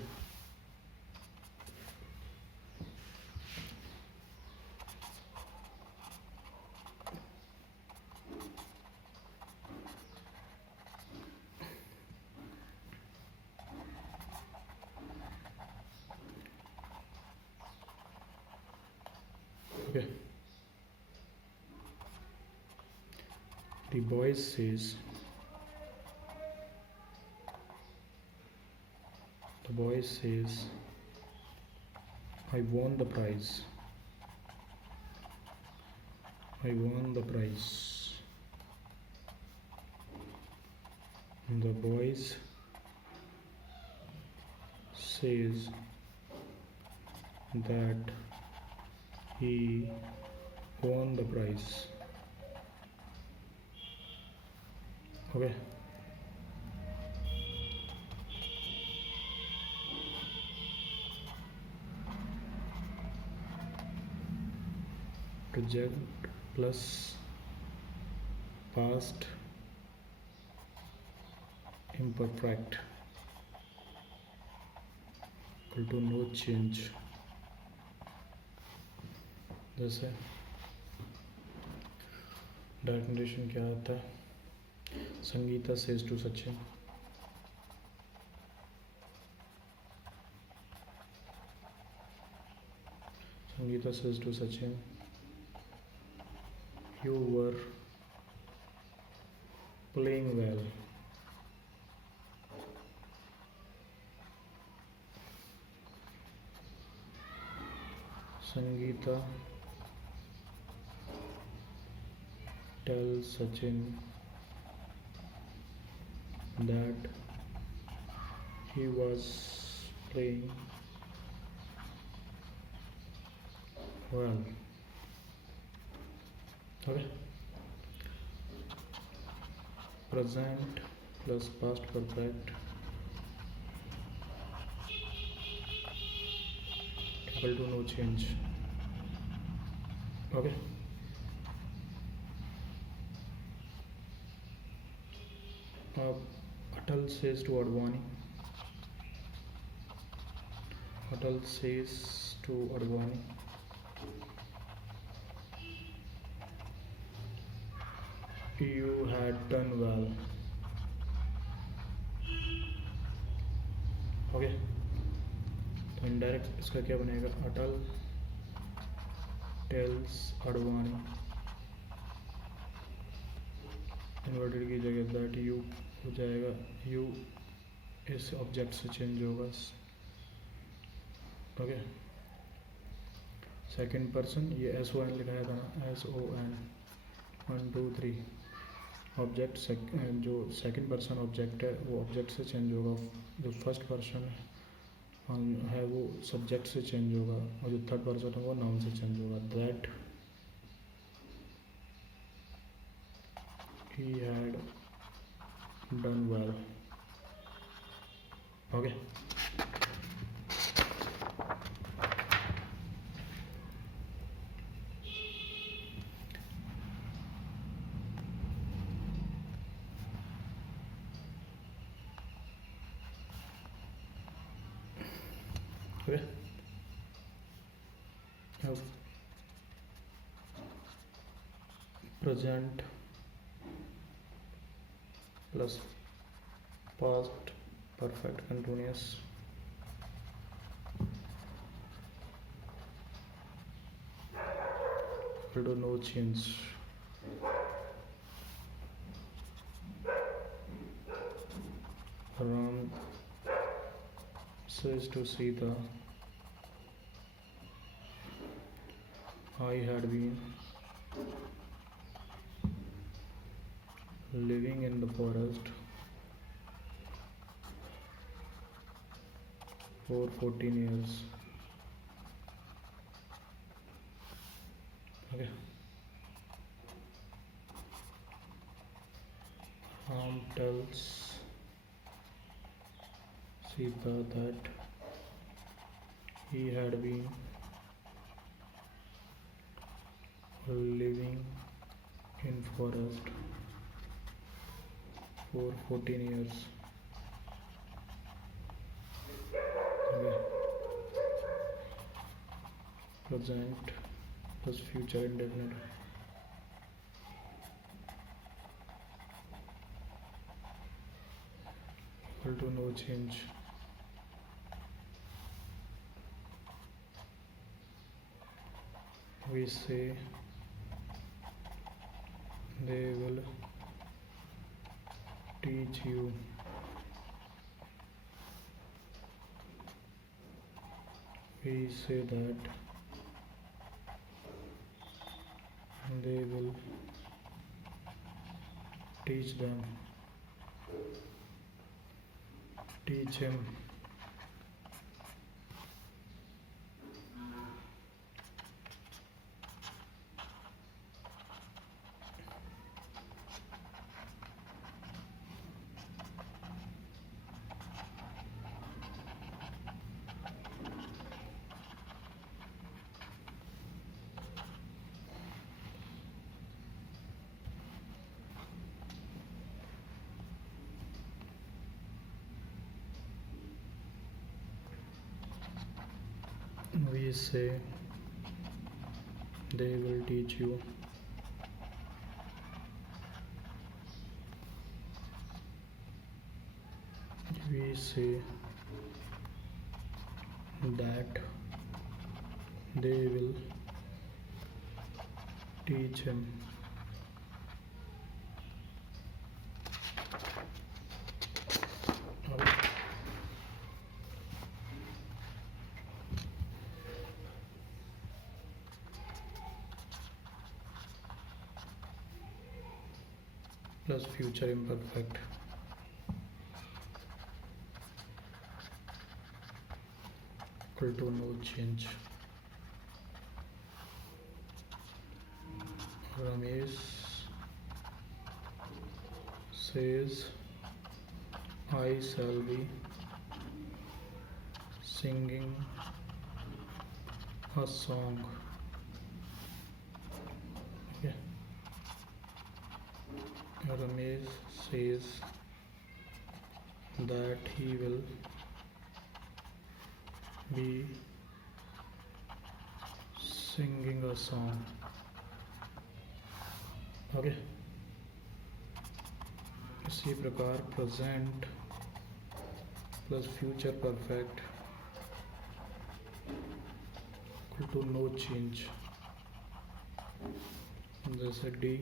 okay. The boy says I won the prize. I won the prize. The boys says that he won the prize. Okay, project plus past imperfect equal to no change. जैसे direct narration क्या आता है? Sangeeta says to Sachin, Sangeeta says to Sachin, you were playing well. Sangeeta tells Sachin that he was playing well. Okay. Present plus past perfect equal to no change. Okay. Atal says to Advani. You had done well. Okay, तो indirect इसका क्या बनेगा? अटल tales Advani, inverted की जगह that you हो जाएगा, you इस object से चेंज होगा. ओके, सेकंड पर्सन, ये SON लिखाया था ना, SON 1 2 3. ऑब्जेक्ट जो सेकंड पर्सन ऑब्जेक्ट है वो ऑब्जेक्ट से चेंज होगा, जो फर्स्ट पर्सन है वो सब्जेक्ट से चेंज होगा, और जो थर्ड पर्सन है वो नाउन से चेंज होगा. That he had done well. Okay, okay. Now, present plus past perfect continuous equal to no change. says to Sita, I had been living in the forest for 14 years. Okay. Ram tells Sita that he had been living in forest for 14 years. Okay. Present plus future indefinite. Equal to no change. We say they will teach you. We say that they will teach them. Teach him. We say they will teach you. We say that they will teach him. Plus future imperfect. Equal to no change. Ramesh says I shall be singing a song. Okay. Ramesh says that he will be singing a song. Okay. इसी प्रकार present plus future perfect equal to no change. जैसे डी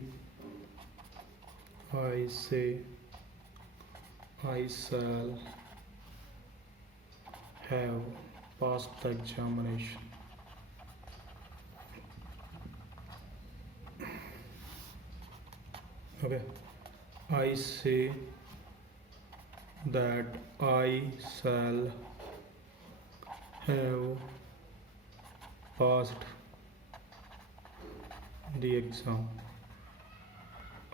I say I shall have passed the examination. Okay. I say that I shall have passed the exam.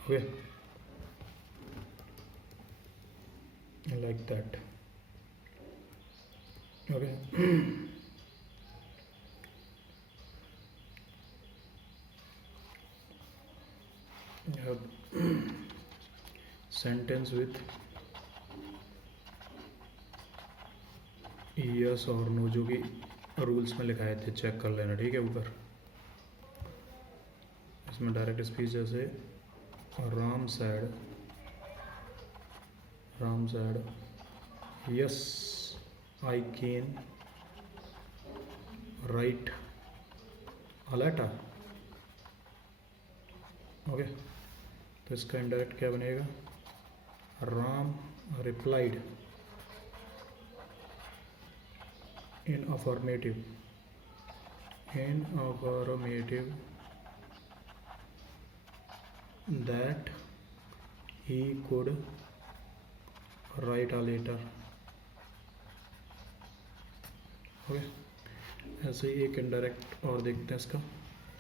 Okay. Like that. Okay. You have sentence with yes और no जो कि rules में लिखाए थे check कर लेना. ठीक है. ऊपर इसमें डायरेक्ट स्पीच जैसे Ram said yes I can write a letter. Okay. तो इसका इनडायरेक्ट क्या बनेगा? Ram replied in affirmative that he could write a letter. Okay, ऐसे ही एक इनडायरेक्ट और देखते हैं इसका,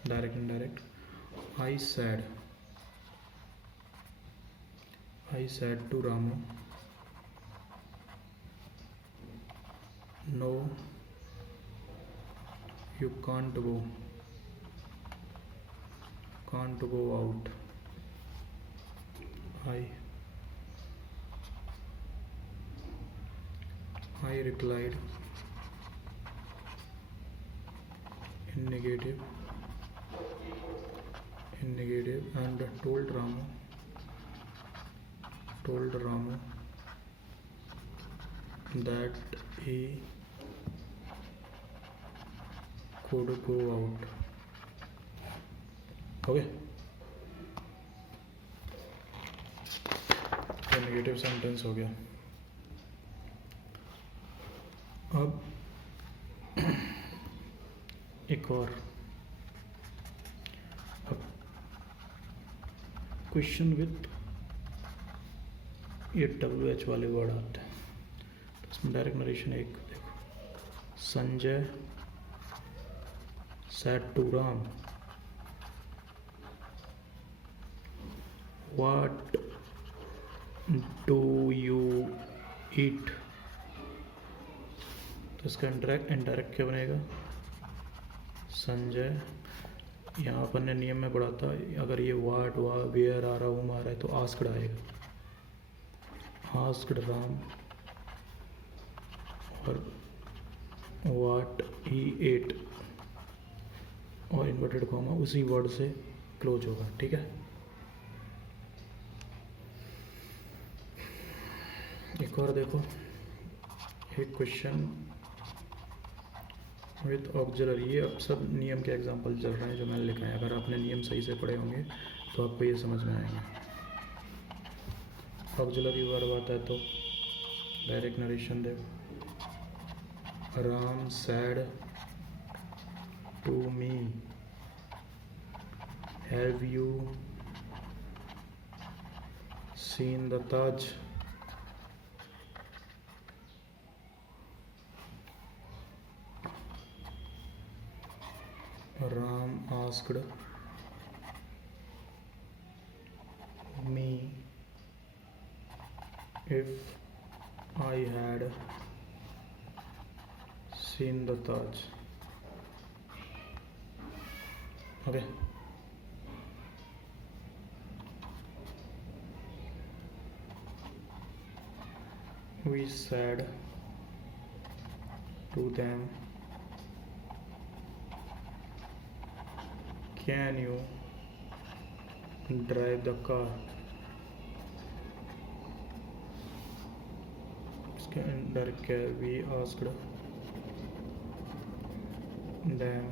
direct indirect. I said to Ramu, no you can't go out. I replied in negative and told Ramu that he could go out. Okay, तो negative sentence हो गया। अब एक और क्वेश्चन विथ ये WH वाले वर्ड आते हैं, तो इसमें डायरेक्ट नरेशन एक देखो, Sanjay said to Ram, what do you eat? तो इसका इंडायरेक्ट क्या बनेगा, संजय। यहाँ अपन ने नियम में पढ़ा था, अगर ये वाट वेयर आ रहा हूँ आ रहा है तो आस्क्ड आएगा, आस्क्ड राम, और वाट ही एट और इन्वर्टेड कॉमा उसी वर्ड से क्लोज होगा, ठीक है। एक और देखो, एक क्वेश्चन विथ ऑक्सिलरी, ये अब सब नियम के एग्जांपल चल रहे हैं जो मैंने लिखा है, अगर आपने नियम सही से पढ़े होंगे तो आपको ये समझ में आएंगे। ऑक्सिलरी वर्ब आता है तो डायरेक्ट नरेशन देखो, Ram sad to me, have you seen the Taj? Ram asked me if I had seen the Taj. Okay. We said to them, can you drive the car? इसके अंदर क्या, we asked them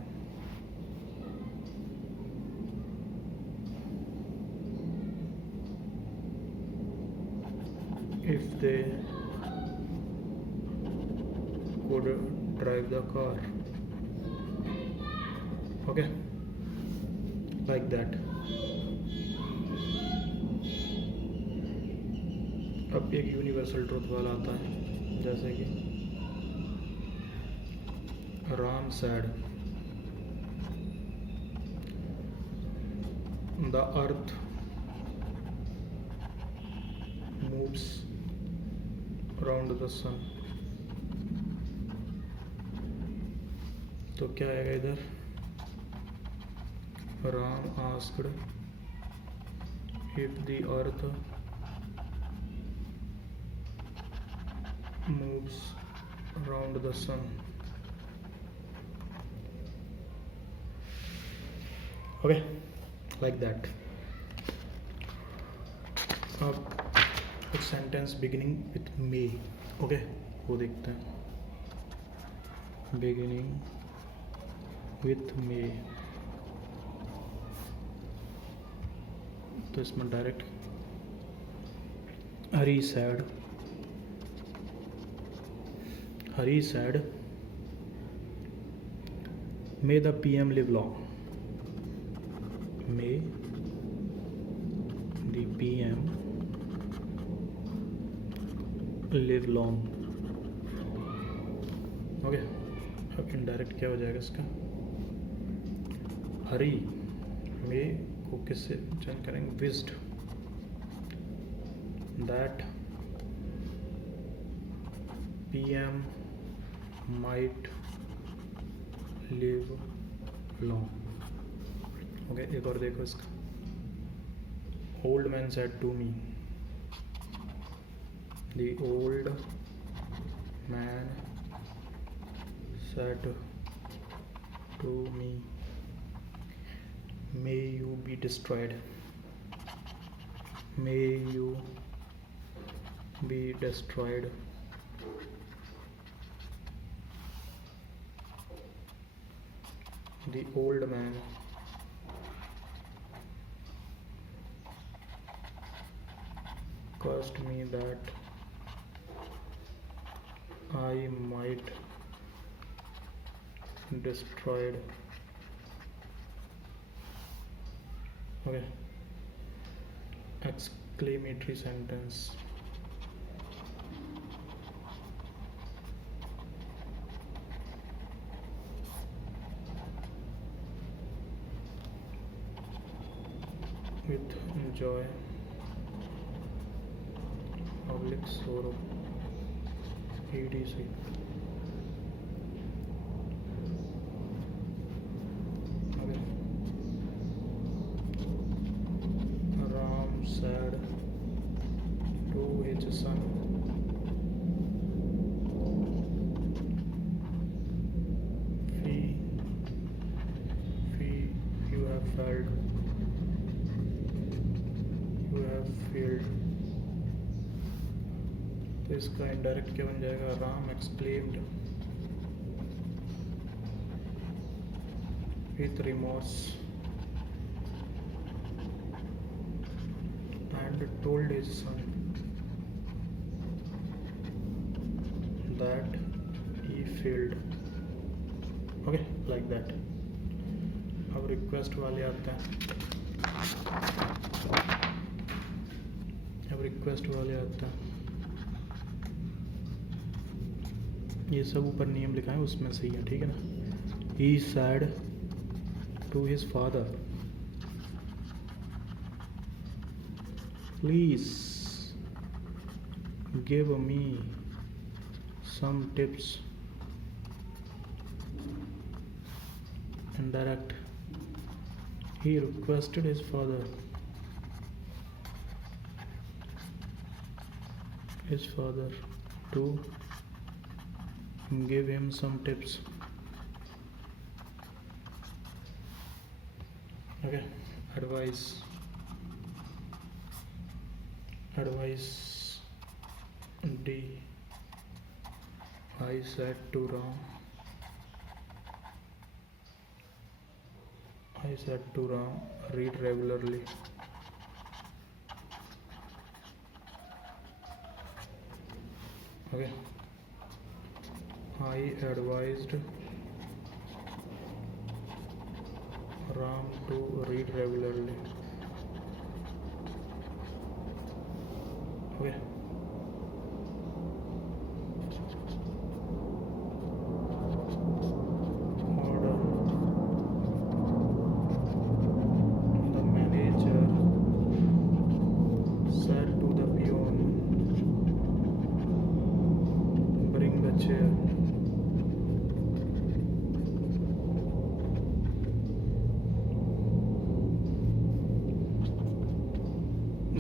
if they could drive the car. Okay, like that. अब एक universal truth वाला आता है, जैसे कि Ram sad the earth moves around the sun. तो क्या आएगा इधर, Ram asked if the earth moves around the sun. Okay, like that. अब एक sentence beginning with may, okay, वो देखते हैं, बिगिनिंग विथ मे। तो इसमें direct Hari sad May the PM live long. May the PM live long. Okay, अब indirect क्या हो जाएगा इसका? हरी मे को किससे चेंज करेंगे? Wished that PM might live long. Okay, एक और देखो इसका. Old man said to me. The old man said to me, may you be destroyed. May you be destroyed. The old man cursed me that I might destroyed. Okay, exclamatory sentence. With joy, public sorrow, etc. Okay. Ram said to his son, fee, you have failed. तो इसका indirect क्या बन जाएगा? Ram exclaimed with remorse and told his son that he failed. Okay, like that. अब request वाले आते हैं. ये सब ऊपर नियम लिखा है उसमें से ही है, ठीक है ना. He said to his father, please give me some tips. Indirect. He requested his father to give him some tips. Okay, advice D. I said to Ram, read regularly. Okay, I advised Ram to read regularly. Okay. Order. The manager said to the peon, bring the chair.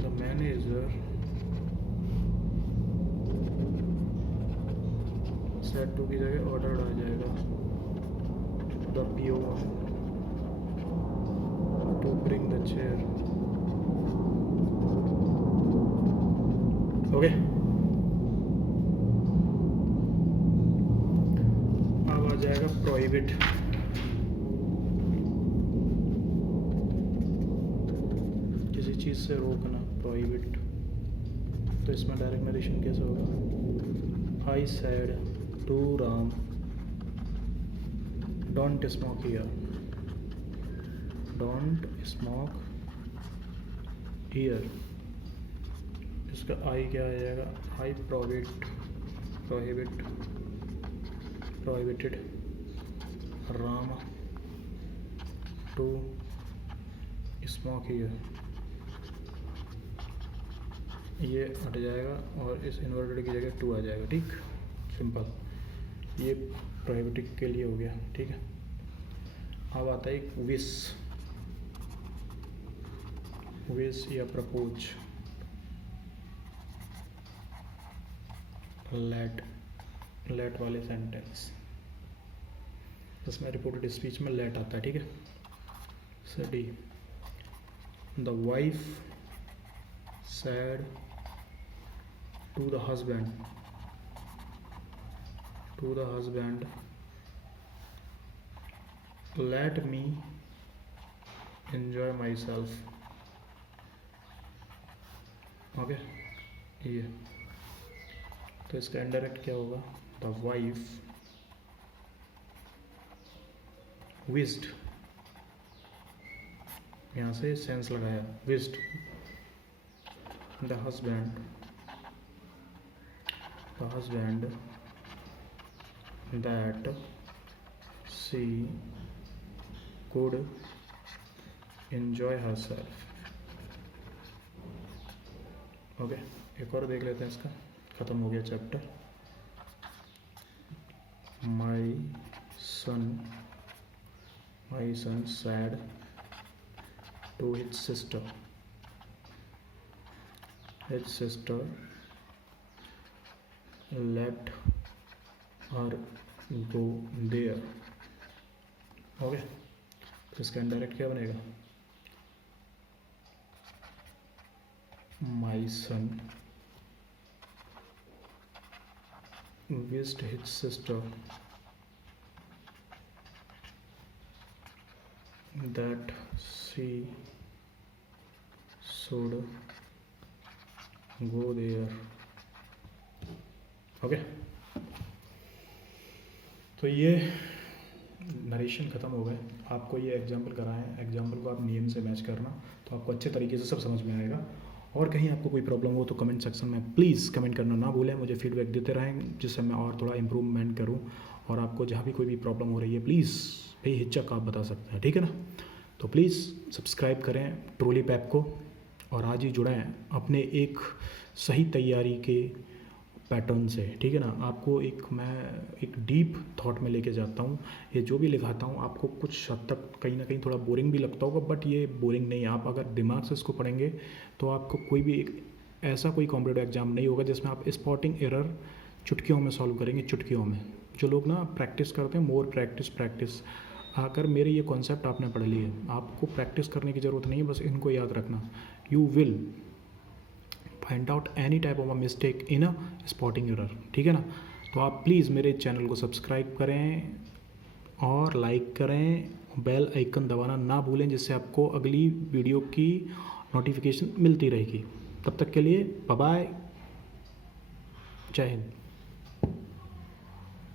The manager said to की जगह ordered आ जाएगा. The peon to bring the chair. Okay. अब आ जाएगा prohibit. किसी चीज़ से रोकना, prohibit. तो इसमें डायरेक्ट नरेशन कैसे होगा? I said to Ram don't smoke here, don't smoke here, इसका आई क्या आ जाएगा, I prohibited Ram to smoke here, ये हट जाएगा और इस इन्वर्टेड की जगह टू आ जाएगा। ठीक, सिंपल, ये प्रोहिबिटेड के लिए हो गया। ठीक है, अब आता है एक विश या प्रपोज, लेट वाले सेंटेंस, इसमें रिपोर्टेड स्पीच में लेट आता है। ठीक है, study the wife said to the husband, let me enjoy myself। Okay, ये तो इसका इनडायरेक्ट क्या होगा, द वाइफ विस्ड, यहाँ से सेंस लगाया, wished the husband that she could enjoy herself। Okay, एक और देख लेते हैं, इसका ख़त्म हो गया chapter. my son said to his sister let her go there। Okay, तो इसका इनडायरेक्ट क्या बनेगा, my son wished his sister that she should go there। Okay, तो ये नरेशन ख़त्म हो गए। आपको ये एग्जाम्पल कराएं, एग्जाम्पल को आप नियम से मैच करना, तो आपको अच्छे तरीके से सब समझ में आएगा। और कहीं आपको कोई प्रॉब्लम हो तो कमेंट सेक्शन में प्लीज़ कमेंट करना ना भूलें, मुझे फीडबैक देते रहें जिससे मैं और थोड़ा इम्प्रूवमेंट करूँ। और आपको जहाँ भी कोई भी प्रॉब्लम हो रही है प्लीज़ बेहिचक आप बता सकते हैं, ठीक है ना। तो प्लीज़ सब्सक्राइब करें ट्रोली पैप को और आज ही जुड़ें अपने एक सही तैयारी के पैटर्न से, ठीक है ना। आपको मैं एक डीप थॉट में लेके जाता हूँ। ये जो भी लिखाता हूँ आपको कुछ हद तक कहीं ना कहीं थोड़ा बोरिंग भी लगता होगा, बट ये बोरिंग नहीं है। आप अगर दिमाग से इसको पढ़ेंगे तो आपको कोई भी ऐसा कोई कॉम्पिटिटिव एग्जाम नहीं होगा जिसमें आप स्पॉटिंग एरर चुटकियों में सॉल्व करेंगे। चुटकियों में जो लोग ना प्रैक्टिस करते हैं, मोर प्रैक्टिस आकर मेरे ये कॉन्सेप्ट आपने पढ़ लिए, आपको प्रैक्टिस करने की ज़रूरत नहीं है, बस इनको याद रखना। You will find out any type of a mistake in a spotting error, ठीक है ना। तो आप प्लीज़ मेरे चैनल को सब्सक्राइब करें और लाइक करें, बेल आइकन दबाना ना भूलें, जिससे आपको अगली वीडियो की नोटिफिकेशन मिलती रहेगी। तब तक के लिए बाय बाय, जय हिंद।